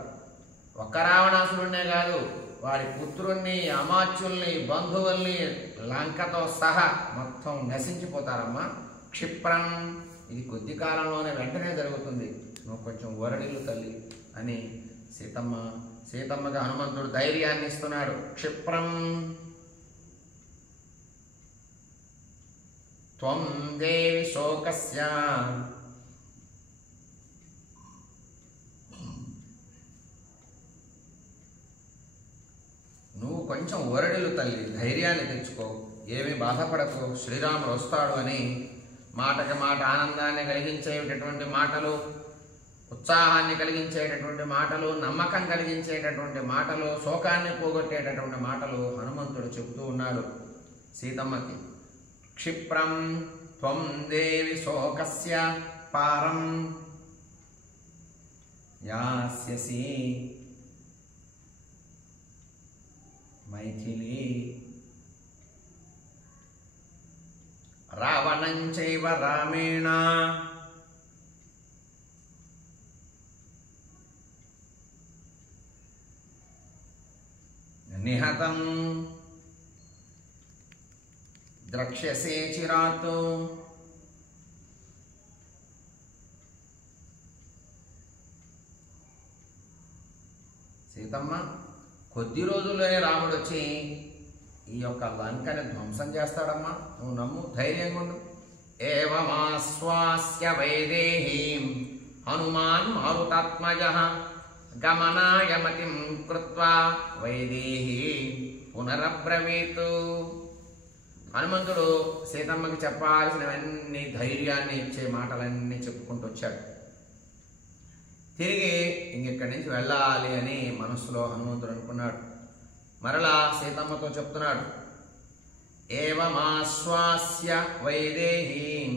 ఒక్క రావణాసురుణ్ణే కాదు, వారి పుత్రుణ్ణి, అమాత్యుల్ని, బంధువుల్ని లంకతో సహా మొత్తం నశించిపోతారమ్మా. క్షిప్రం, ఇది కొద్ది కాలంలోనే వెంటనే జరుగుతుంది, నువ్వు కొంచెం వరడిల్లు తల్లి అని సీతమ్మకి హనుమంతుడు ధైర్యాన్ని ఇస్తున్నాడు. క్షిప్రం త్వం దేవి శోకస్య, నువ్వు కొంచెం వరడిల్లు తల్లి, ధైర్యాన్ని తెచ్చుకో, ఏమీ బాధపడకు, శ్రీరాముడు వస్తాడు అని మాటకి మాట ఆనందాన్ని కలిగించేటటువంటి మాటలు, ఉత్సాహాన్ని కలిగించేటటువంటి మాటలు, నమ్మకం కలిగించేటటువంటి మాటలు, శోకాన్ని పోగొట్టేటటువంటి మాటలు హనుమంతుడు చెబుతూ ఉన్నాడు. సీతమ్మకి. క్షిప్రం త్వం దేవి శోకస్య పారం యాస్యసి మైథిలి రావణం చైవ రామేణ నిహతం ద్రక్ష్యసే చిరాత్. సీతమ్మ, కొద్ది రోజుల్లోనే రాముడు వచ్చి ఈ యొక్క లంకని ధ్వంసం చేస్తాడమ్మా, నువ్వు నమ్ము, ధైర్యంగా ఉండు. ఏవమాశ్వాస్య వైదేహీం హనుమాన్ మారుతాత్మజః గమనాయ మతిం కృత్వా వైదేహీ పునరబ్రవీత్. హనుమంతుడు సీతమ్మకి చెప్పాల్సినవన్నీ, ధైర్యాన్ని ఇచ్చే మాటలన్నీ చెప్పుకుంటూ వచ్చాడు. తిరిగి ఇంకెక్కడి నుంచి వెళ్ళాలి అని మనస్సులో హనుమంతుడు అనుకున్నాడు. మరలా సీతమ్మతో చెప్తున్నాడు, ఏవమాశ్వాస్య వైదేహీం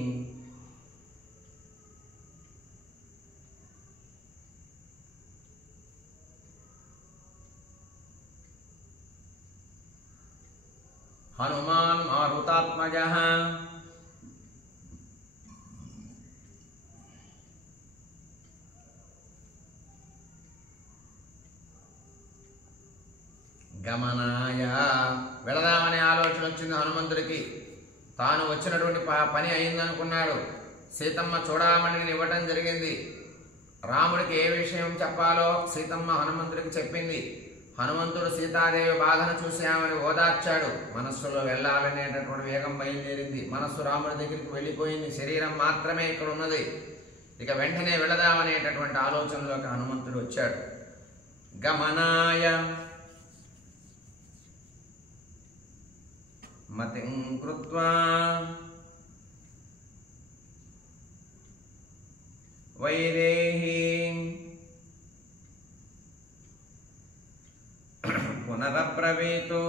హనుమాన్ మారుతాత్మజః గమనాయ. వెళదామనే ఆలోచన వచ్చింది హనుమంతుడికి. తాను వచ్చినటువంటి పని అయిందనుకున్నాడు. సీతమ్మ చూడమని ఇవ్వటం జరిగింది. రాముడికి ఏ విషయం చెప్పాలో సీతమ్మ హనుమంతుడికి చెప్పింది. హనుమంతుడు సీతాదేవి బాధను చూసి ఆమెను ఓదార్చాడు. మనస్సులో వెళ్ళాలనేటటువంటి వేగం బయలుదేరింది. మనస్సు రాముడి దగ్గరికి వెళ్ళిపోయింది, శరీరం మాత్రమే ఇక్కడ ఉన్నది. ఇక వెంటనే వెళదామనేటటువంటి ఆలోచనలోకి హనుమంతుడు వచ్చాడు. గమనాయ మతిం కృత్వా వైదేహీం పునరబ్రవీత్.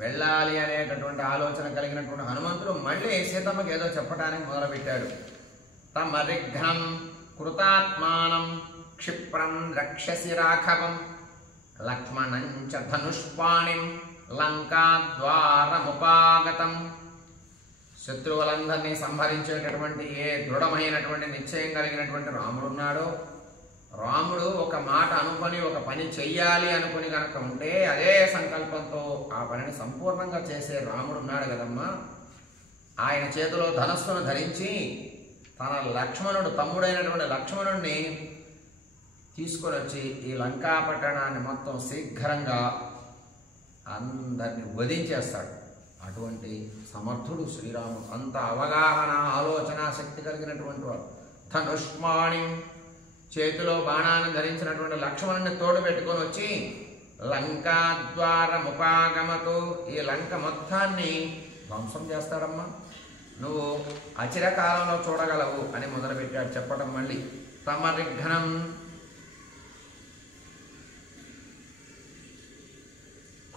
వెళ్ళాలి అనేటటువంటి ఆలోచన కలిగినటువంటి హనుమంతుడు మళ్ళీ సీతమ్మకి ఏదో చెప్పడానికి మొదలుపెట్టాడు. తమరిఘ్నం కృతాత్మానం క్షిప్రం రక్షసి రాఘవం లక్ష్మణం చ ధనుష్పాణిం లంకాద్వారముపాగతం. శత్రువులందరినీ సంహరించేటటువంటి ఏ దృఢమైనటువంటి నిశ్చయం కలిగినటువంటి రాముడున్నాడో, రాముడు ఒక మాట అనుకొని ఒక పని చెయ్యాలి అనుకుని కనుక ఉంటే అదే సంకల్పంతో ఆ పనిని సంపూర్ణంగా చేసే రాముడున్నాడు కదమ్మా. ఆయన చేతిలో ధనస్సును ధరించి తన లక్ష్మణుడు, తమ్ముడైనటువంటి లక్ష్మణుడిని తీసుకొని వచ్చి ఈ లంకా పట్టణాన్ని మొత్తం శీఘ్రంగా అందరినీ వధించేస్తాడు. అటువంటి సమర్థుడు శ్రీరాముడు. అంత అవగాహన, ఆలోచన శక్తి కలిగినటువంటి వాడు. ధనుష్మాణి, చేతిలో బాణాన్ని ధరించినటువంటి లక్ష్మణుని తోడు పెట్టుకొని వచ్చి లంకాద్వారముపాగమతో ఈ లంక మొత్తాన్ని ధ్వంసం చేస్తాడమ్మా, నువ్వు అచిరకాలంలో చూడగలవు అని మొదలుపెట్టాడు చెప్పడం. మళ్ళీ తమరిఘ్నం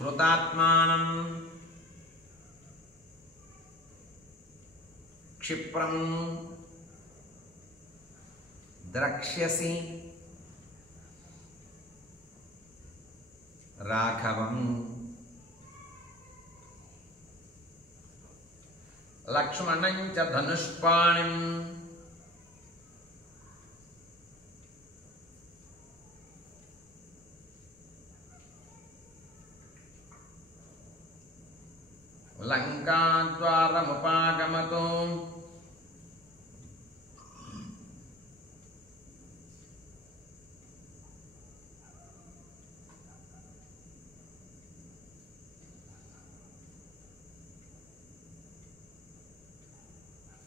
కృతాత్మానం క్షిప్రం ద్రక్ష్యసి రాఘవం లక్ష్మణం చ ధనుష్పాణిం లంకాద్వారముపాగమతో.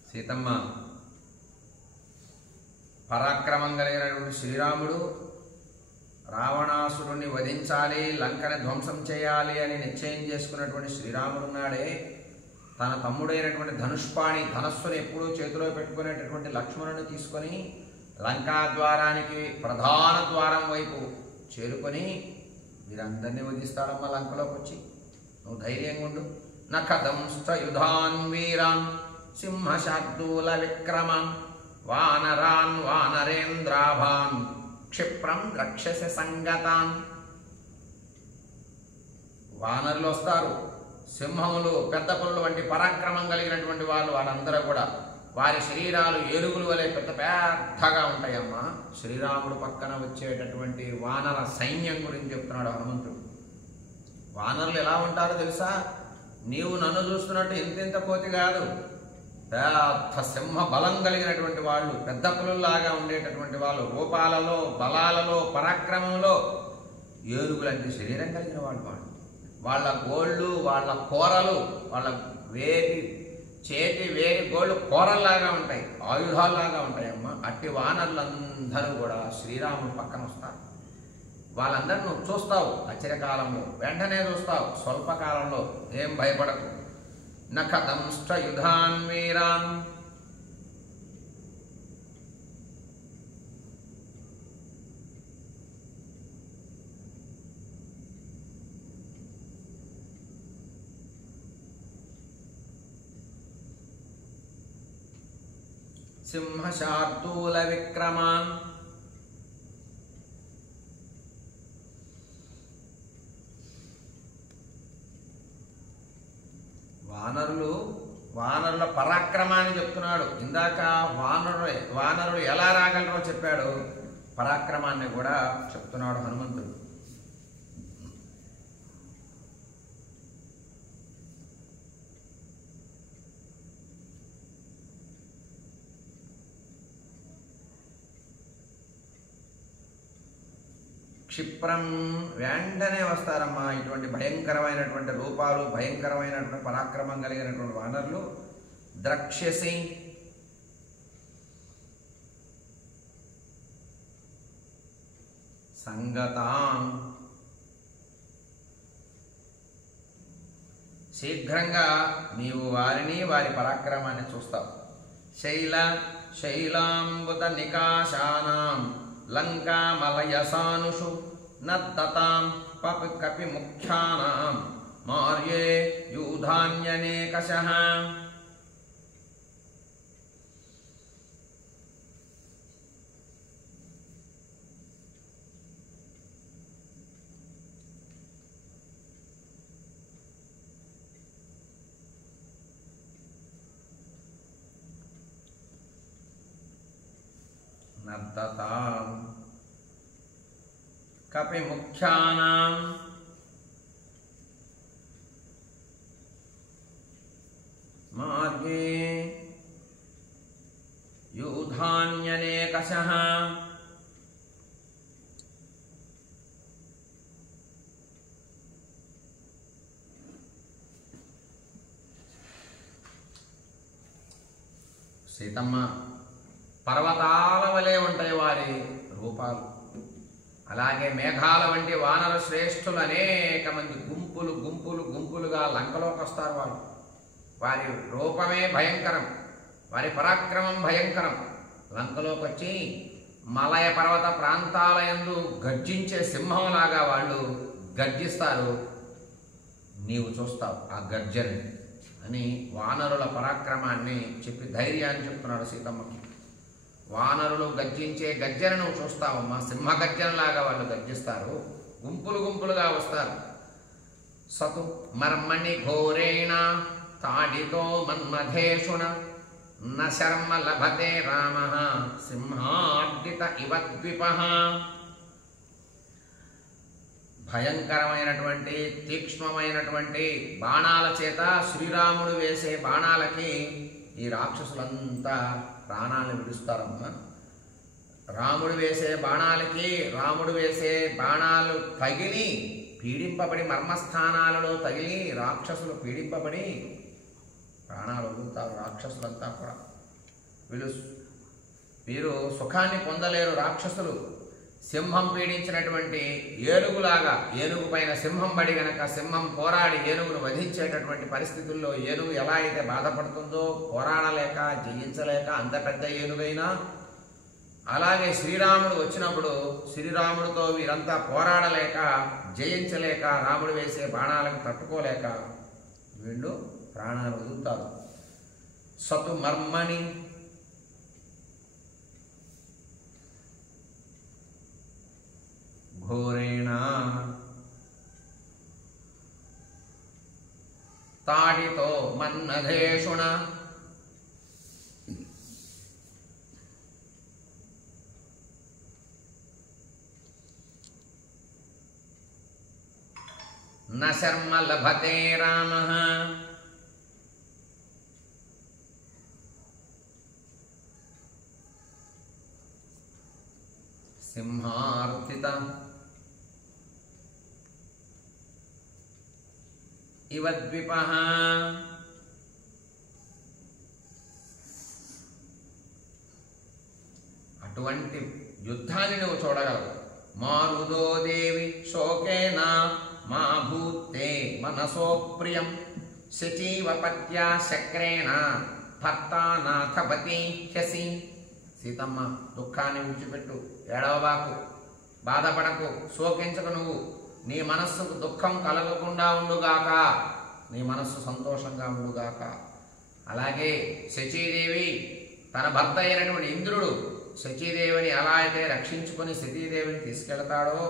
సీతమ్మ పరాక్రమం కలిగినటువంటి శ్రీరాముడు రావణాసురుణ్ణి వధించాలి, లంకని ధ్వంసం చేయాలి అని నిశ్చయం చేసుకున్నటువంటి శ్రీరాముడు ఉన్నాడే, తన తమ్ముడైనటువంటి ధనుష్పాణి, ధనస్సును ఎప్పుడూ చేతిలో పెట్టుకునేటటువంటి లక్ష్మణుని తీసుకొని లంకా ద్వారానికి ప్రధాన ద్వారం వైపు చేరుకొని వీరందరినీ వధిస్తాడమ్మా లంకలోకి వచ్చి. నువ్వు ధైర్యంగా ఉండు. నఖదంష్ట యుధాన్ వీరాన్ సింహశార్దూల విక్రమాన్ వానరాన్ వానరేంద్రాభాన్ క్షిప్రం రక్షస సంగతాన్. వానరులు వస్తారు, సింహములు, పెద్ద పులులు వంటి పరాక్రమం కలిగినటువంటి వాళ్ళందరూ కూడా వారి శరీరాలు ఏనుగులు వలె పెద్ద పెద్దగా ఉంటాయమ్మా. శ్రీరాముడు పక్కన వచ్చేటటువంటి వానర సైన్యం గురించి చెప్తున్నాడు హనుమంతుడు. వానరులు ఎలా ఉంటారో తెలుసా? నీవు నన్ను చూస్తున్నట్టు ఇంత కోతి కాదు, పెద్ద సింహ బలం కలిగినటువంటి వాళ్ళు, పెద్ద పులుల్లాగా ఉండేటటువంటి వాళ్ళు, రూపాలలో, బలాలలో, పరాక్రమంలో ఏనుగులంటే శరీరం కలిగిన వాళ్ళు. వాళ్ళ గోళ్ళు, వాళ్ళ కూరలు, వాళ్ళ చేతి వేరి గోళ్ళు కూరల్లాగా ఉంటాయి, ఆయుధాల్లాగా ఉంటాయమ్మా. అట్టి వానరులందరూ కూడా శ్రీరాముడు పక్కన వస్తారు. వాళ్ళందరూ నువ్వు చూస్తావు అచిరకాలంలో, వెంటనే చూస్తావు, స్వల్పకాలంలో. ఏం భయపడకు. నఖదంష్ట యుధాన్ వీరాన్. సింహశార్దూల విక్రమాన్. వానరుల పరాక్రమాన్ని చెప్తున్నాడు. ఇందాక వానరులు ఎలా రాగలరో చెప్పాడు, పరాక్రమాన్ని కూడా చెప్తున్నాడు హనుమంతుడు. క్షిప్రం, వెంటనే వస్తారమ్మా ఇటువంటి భయంకరమైనటువంటి రూపాలు, భయంకరమైనటువంటి పరాక్రమం కలిగినటువంటి వానరులు. ద్రక్ష్యసి, సంగతాం, శీఘ్రంగా నీవు వారిని, వారి పరాక్రమాన్ని చూస్తావు. శైలాంబుత నికాశానాం లంకామలయసానుషు నద్దతాం కపి ముఖ్యానాం మార్యే యూధాన్యనేకశః. నద్దతాం కపి ముఖ్యానాం మార్గే యూధాన్యనేకశః. సీతమ్మ, పర్వతాల వలె ఉంటాయి వారి రూపాలు. అలాగే మేఘాల వంటి వానర శ్రేష్ఠులు అనేక మంది గుంపులుగా లంకలోకి వస్తారు. వారి రూపమే భయంకరం, వారి పరాక్రమం భయంకరం. లంకలోకి వచ్చి మలయ పర్వత ప్రాంతాల యందు గర్జించే సింహంలాగా వాళ్ళు గర్జిస్తారు. నీవు చూస్తావు ఆ గర్జని అని వానరుల పరాక్రమాన్ని చెప్పి ధైర్యాన్ని చెప్తున్నాడు సీతమ్మకి. వానరులు గర్జించే గర్జనను చూస్తావమ్మా. సింహ గర్జనలాగా వాళ్ళు గర్జిస్తారు, గుంపులుగా వస్తారు. సతు మర్మణి ఘోరేణ తాడితో మన్మధేషుణ న శర్మ లభతే రామ సింహార్దిత ఇవ ద్విపః. భయంకరమైనటువంటి తీక్ష్ణమైనటువంటి బాణాల చేత శ్రీరాముడు వేసే బాణాలకి ఈ రాక్షసులంతా ప్రాణాలను విడుస్తారమ్మా. రాముడు వేసే బాణాలు తగిలి పీడింపబడి, మర్మస్థానాలలో తగిలి రాక్షసులు పీడింపబడి ప్రాణాలు వదులుతారు. రాక్షసులంతా కూడా వీరు సుఖాన్ని పొందలేరు. రాక్షసులు సింహం పీడించినటువంటి ఏనుగులాగా, ఏనుగు పైన సింహం పడి గనక సింహం పోరాడి ఏనుగును వధించేటటువంటి పరిస్థితుల్లో ఏనుగు ఎలా అయితే బాధపడుతుందో, పోరాడలేక జయించలేక, అంత పెద్ద ఏనుగైనా అలాగే శ్రీరాముడు వచ్చినప్పుడు శ్రీరాముడితో వీరంతా పోరాడలేక జయించలేక రాముడు వేసే బాణాలకు తట్టుకోలేక వీళ్ళు ప్రాణాలు వదులుతారు. సతు మర్మణి ఘోరేణ తాడితో మన్నధేషుణ న శర్మ లభతే రామః సింహార్చిత ఇవ ద్విపః. అటువంటి యుద్ధాన్ని నువ్వు చూడగలవు. మారుదో దేవి శోకేన మా భూతే మనసో ప్రియం శచీవ పత్యా శక్రేణ భర్తానాథపతి హ్యసి. సీతమ్మ, దుఃఖాన్ని విడిచిపెట్టు, ఏడవబాకు, బాధపడకు, శోకించకు. నువ్వు నీ మనస్సుకు దుఃఖం కలగకుండా ఉండుగాక, నీ మనస్సు సంతోషంగా ఉండుగాక. అలాగే శచీదేవి తన భర్త అయినటువంటి ఇంద్రుడు శచీదేవిని ఎలా అయితే రక్షించుకొని సతీదేవిని తీసుకెళ్తాడో,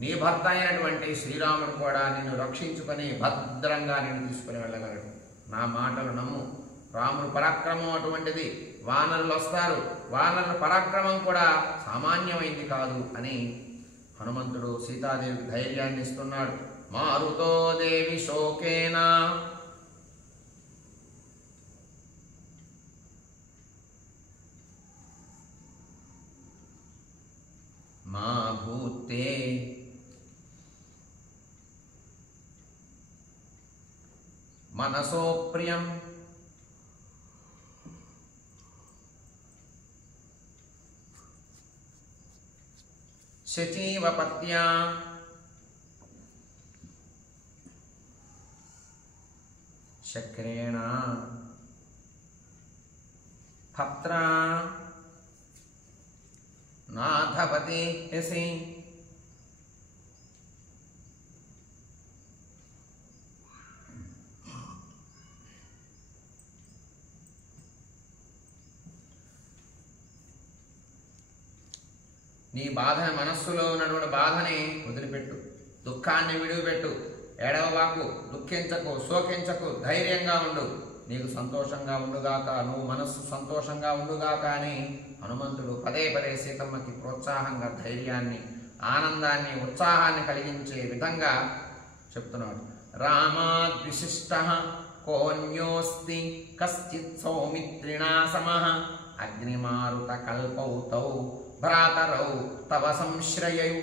నీ భర్త అయినటువంటి శ్రీరాముడు కూడా నిన్ను రక్షించుకొని భద్రంగా నిన్ను తీసుకుని వెళ్ళగలడు. నా మాటలు నమ్ము. రాముడు పరాక్రమం అటువంటిది. వానరులు వస్తారు, వానరుల పరాక్రమం కూడా సామాన్యమైంది కాదు అని హనుమంతుడు సీతాదేవికి ధైర్యాన్ని ఇస్తున్నాడు. మారుతో దేవి శోకేన మా భూతే మనసో ప్రియం శచీవ పత్యా శక్రేణ భర్త్రా నాథపతి హ్యసి. నీ బాధని, మనస్సులో ఉన్నటువంటి బాధని వదిలిపెట్టు, దుఃఖాన్ని విడిచిపెట్టు, ఏడవబాకు, దుఃఖించకు, శోకించకు, ధైర్యంగా ఉండు. నీకు సంతోషంగా ఉండుగాక, నువ్వు మనస్సు సంతోషంగా ఉండుగాక అని హనుమంతుడు పదే పదే సీతమ్మకి ప్రోత్సాహంగా ధైర్యాన్ని, ఆనందాన్ని, ఉత్సాహాన్ని కలిగించే విధంగా చెప్తున్నాడు. రామాద్ విశిష్టః కోన్యోస్తి కశ్చిత్ సౌమిత్రిణా సమః అగ్నిమారుత కల్పౌతౌ భ్రాతరౌ తవ సంశ్రయయు.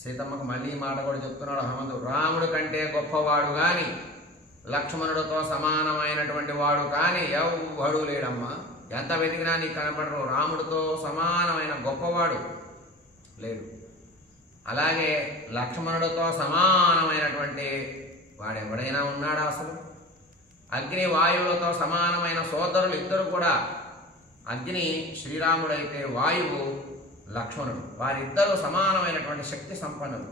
సీతమ్మకు మళ్ళీ మాట కూడా చెప్తున్నాడు హనుమంతుడు. రాముడు కంటే గొప్పవాడు కానీ, లక్ష్మణుడితో సమానమైనటువంటి వాడు కానీ ఎవ్వడూ లేడమ్మా. ఎంత వెతికినా నీకు కనపడరు. రాముడితో సమానమైన గొప్పవాడు లేడు. అలాగే లక్ష్మణుడితో సమానమైనటువంటి వాడెవడైనా ఉన్నాడా అసలు? అగ్ని వాయువులతో సమానమైన సోదరులు ఇద్దరు కూడా, అగ్ని శ్రీరాముడైతే వాయువు లక్ష్మణుడు, వారిద్దరూ సమానమైనటువంటి శక్తి సంపన్నులు.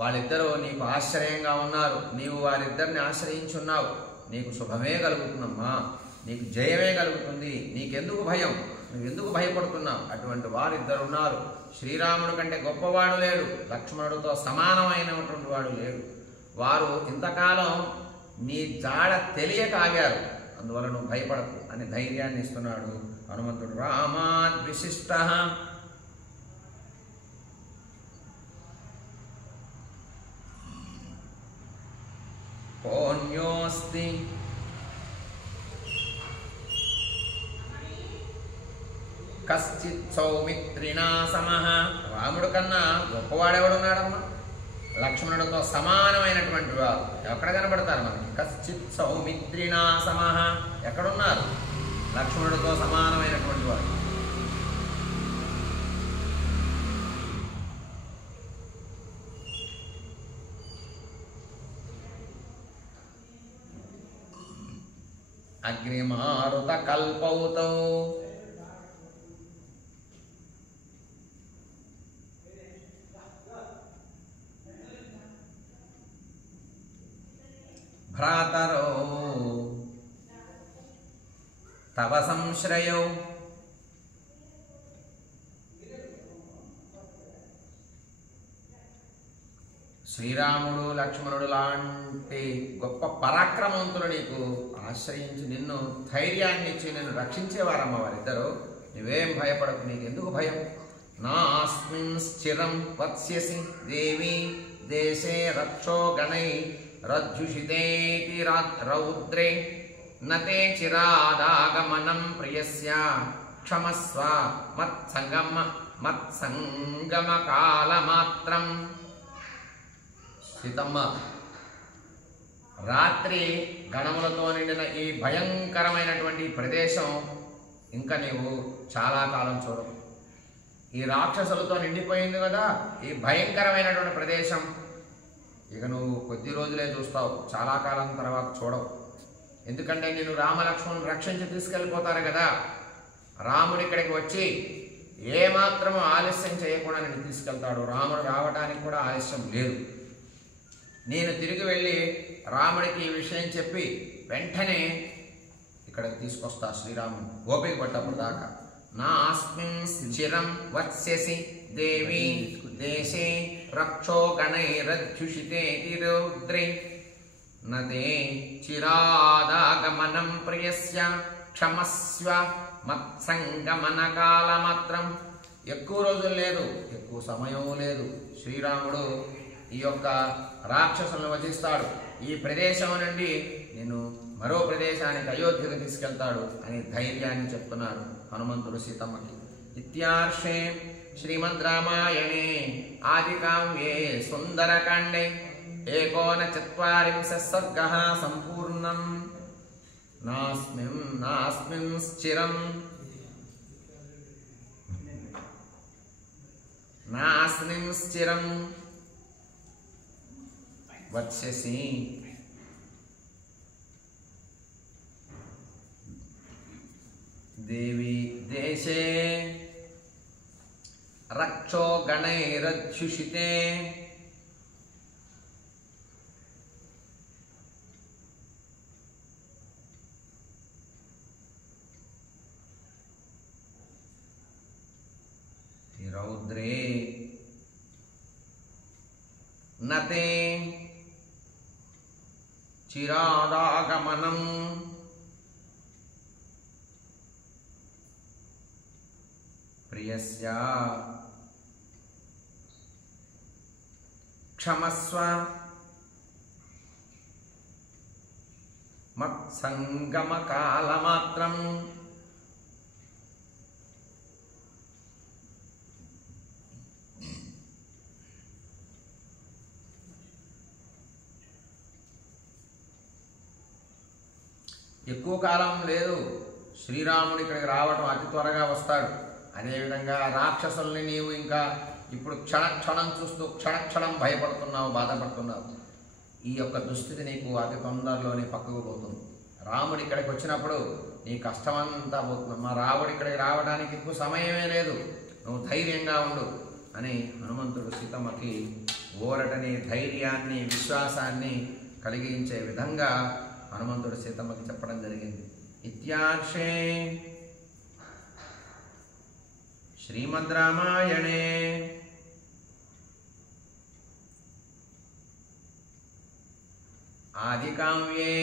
వాళ్ళిద్దరూ నీకు ఆశ్రయంగా ఉన్నారు. నీవు వారిద్దరిని ఆశ్రయించున్నావు. నీకు శుభమే కలుగుతుందమ్మా, నీకు జయమే కలుగుతుంది. నీకెందుకు భయం? నువ్వెందుకు భయపడుతున్నావు? అటువంటి వారిద్దరు ఉన్నారు. శ్రీరాముడు కంటే గొప్పవాడు లేడు, లక్ష్మణుడితో సమానమైనటువంటి వాడు లేడు. వారు ఇంతకాలం నీ జాడ తెలియక ఆగారు, అందువల్ల నువ్వు భయపడకు అని ధైర్యాన్ని ఇస్తున్నాడు హనుమంతుడు. రామాద్ విశిష్టః కోన్యోస్తి కశ్చిత్ సౌమిత్రిణా సమః. రాముడు కన్నా గొప్పవాడెవడున్నాడమ్మా? లక్ష్మణుడితో సమానమైనటువంటి వారు ఎక్కడ కనబడతారు మనకి? కశ్చిత్ సౌమిత్రిణా సమః. ఎక్కడున్నారు లక్ష్మణుడితో సమానమైనటువంటి వారు? అగ్నిమారుత కల్పౌతౌ భ్రాతరో తవ సంశ్రయో శ్రీరాముడు లక్ష్మణుడు లాంటి గొప్ప పరాక్రమవంతులు నీకు ఆశ్రయించి నిన్ను ధైర్యాన్ని ఇచ్చి నిన్ను రక్షించేవారమ్మ వారిద్దరు. నువ్వేం భయపడకు, నీకు ఎందుకు భయం? నాస్మిన్ స్థిరం వత్స్యసి దేవి దేశే రక్షో గణై రజ్జుషితేతి రౌద్రే నతే చిరాదాగమనం ప్రియస్య క్షమస్వ మత్సంగమ కాలమాత్రం. సీతమ్మ, రాత్రి గణములతో నిండిన ఈ భయంకరమైనటువంటి ప్రదేశం ఇంకా నీవు చాలా కాలం చూడవు. ఈ రాక్షసులతో నిండిపోయింది కదా ఈ భయంకరమైనటువంటి ప్రదేశం. ఇక నువ్వు కొద్ది రోజులే చూస్తావు, చాలా కాలం తర్వాత చూడవు. ఎందుకంటే నేను రామలక్ష్మణుని రక్షించి తీసుకెళ్ళిపోతారు కదా. రాముడు ఇక్కడికి వచ్చి ఏమాత్రము ఆలస్యం చేయకుండా నేను తీసుకెళ్తాడు. రాముడు రావడానికి కూడా ఆలస్యం లేదు. నేను తిరిగి వెళ్ళి రాముడికి ఈ విషయం చెప్పి వెంటనే ఇక్కడికి తీసుకొస్తా శ్రీరాముడు. ఓపిక పట్టప్పుడు దాకా. నాస్మిన్ చిరం వత్స్యసి దేవి దేశే రక్షో గణైరజ్జుషితేతి రౌద్రే నతే చిరాదాగమనం ప్రియస్య క్షమస్వ మత్సంగమన కాలమాత్రం. ఎక్కువ రోజులు లేదు, ఎక్కువ సమయం లేదు. శ్రీరాముడు ఈ యొక్క రాక్షసులను వధిస్తాడు. ఈ ప్రదేశం నుండి నేను మరో ప్రదేశానికి అయోధ్యకు తీసుకెళ్తాడు అని ధైర్యాన్ని చెప్తున్నాడు హనుమంతుడు సీతమ్మకి. ఇత్యార్షే శ్రీమద్ రామాయణే ఆదికావ్యే సుందరకాండే 39 సర్గః సంపూర్ణం. నాస్మిన్ స్థిరం వత్స్యసి దేవి దేశే రక్షో గణైరజ్జుషితే రౌద్రే నతే చిరాదాగమనం ప్రియస్య క్షమస్వ మత్సంగమ కాలమాత్రం. ఎక్కువ కాలం లేదు, శ్రీరాముడు ఇక్కడికి రావటం అతి త్వరగా వస్తాడు. అదేవిధంగా రాక్షసుల్ని నీవు ఇంకా ఇప్పుడు క్షణక్షణం చూస్తూ క్షణక్షణం భయపడుతున్నావు, బాధపడుతున్నావు. ఈ యొక్క దుస్థితి నీకు అతి తొందరలోనే పక్కకు పోతుంది. రాముడు ఇక్కడికి వచ్చినప్పుడు నీ కష్టమంతా పోతుంది. మా రాముడు ఇక్కడికి రావడానికి ఎక్కువ సమయమే లేదు, నువ్వు ధైర్యంగా ఉండు అని హనుమంతుడు సీతమ్మకి ఊరటని, ధైర్యాన్ని, విశ్వాసాన్ని కలిగించే విధంగా హనుమంతుడు సీతమ్మకి చెప్పడం జరిగింది. ఇత్యార్షే శ్రీమద్ రామాయణే ఆదికావ్యే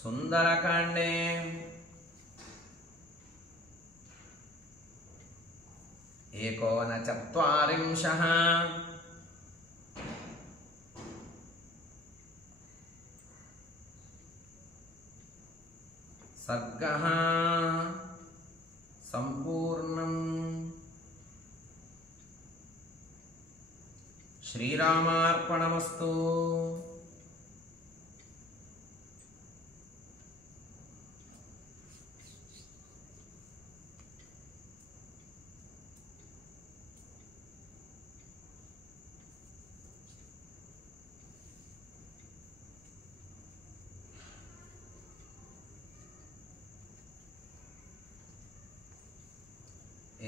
సుందరకాండే 39 సర్గః సంపూర్ణం. శ్రీరామార్పణమస్తు.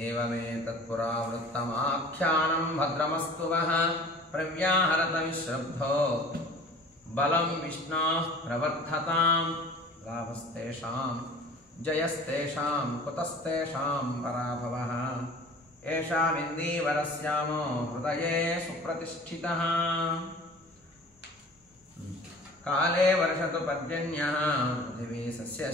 ఏవమేతత్పురావృత్తమాఖ్యానం భద్రమస్తు వః. ప్రవ్యాహరత విశ్రబ్ధో బలం విష్ణోః ప్రవర్ధతాం లాభస్తేషాం జయస్తేషాం కుతస్తేషాం పరాభవః ఏషామిందీవరస్యామో హృదయే సుప్రతిష్ఠితః కాలే వర్షతు పర్జన్యః పృథివీ సస్య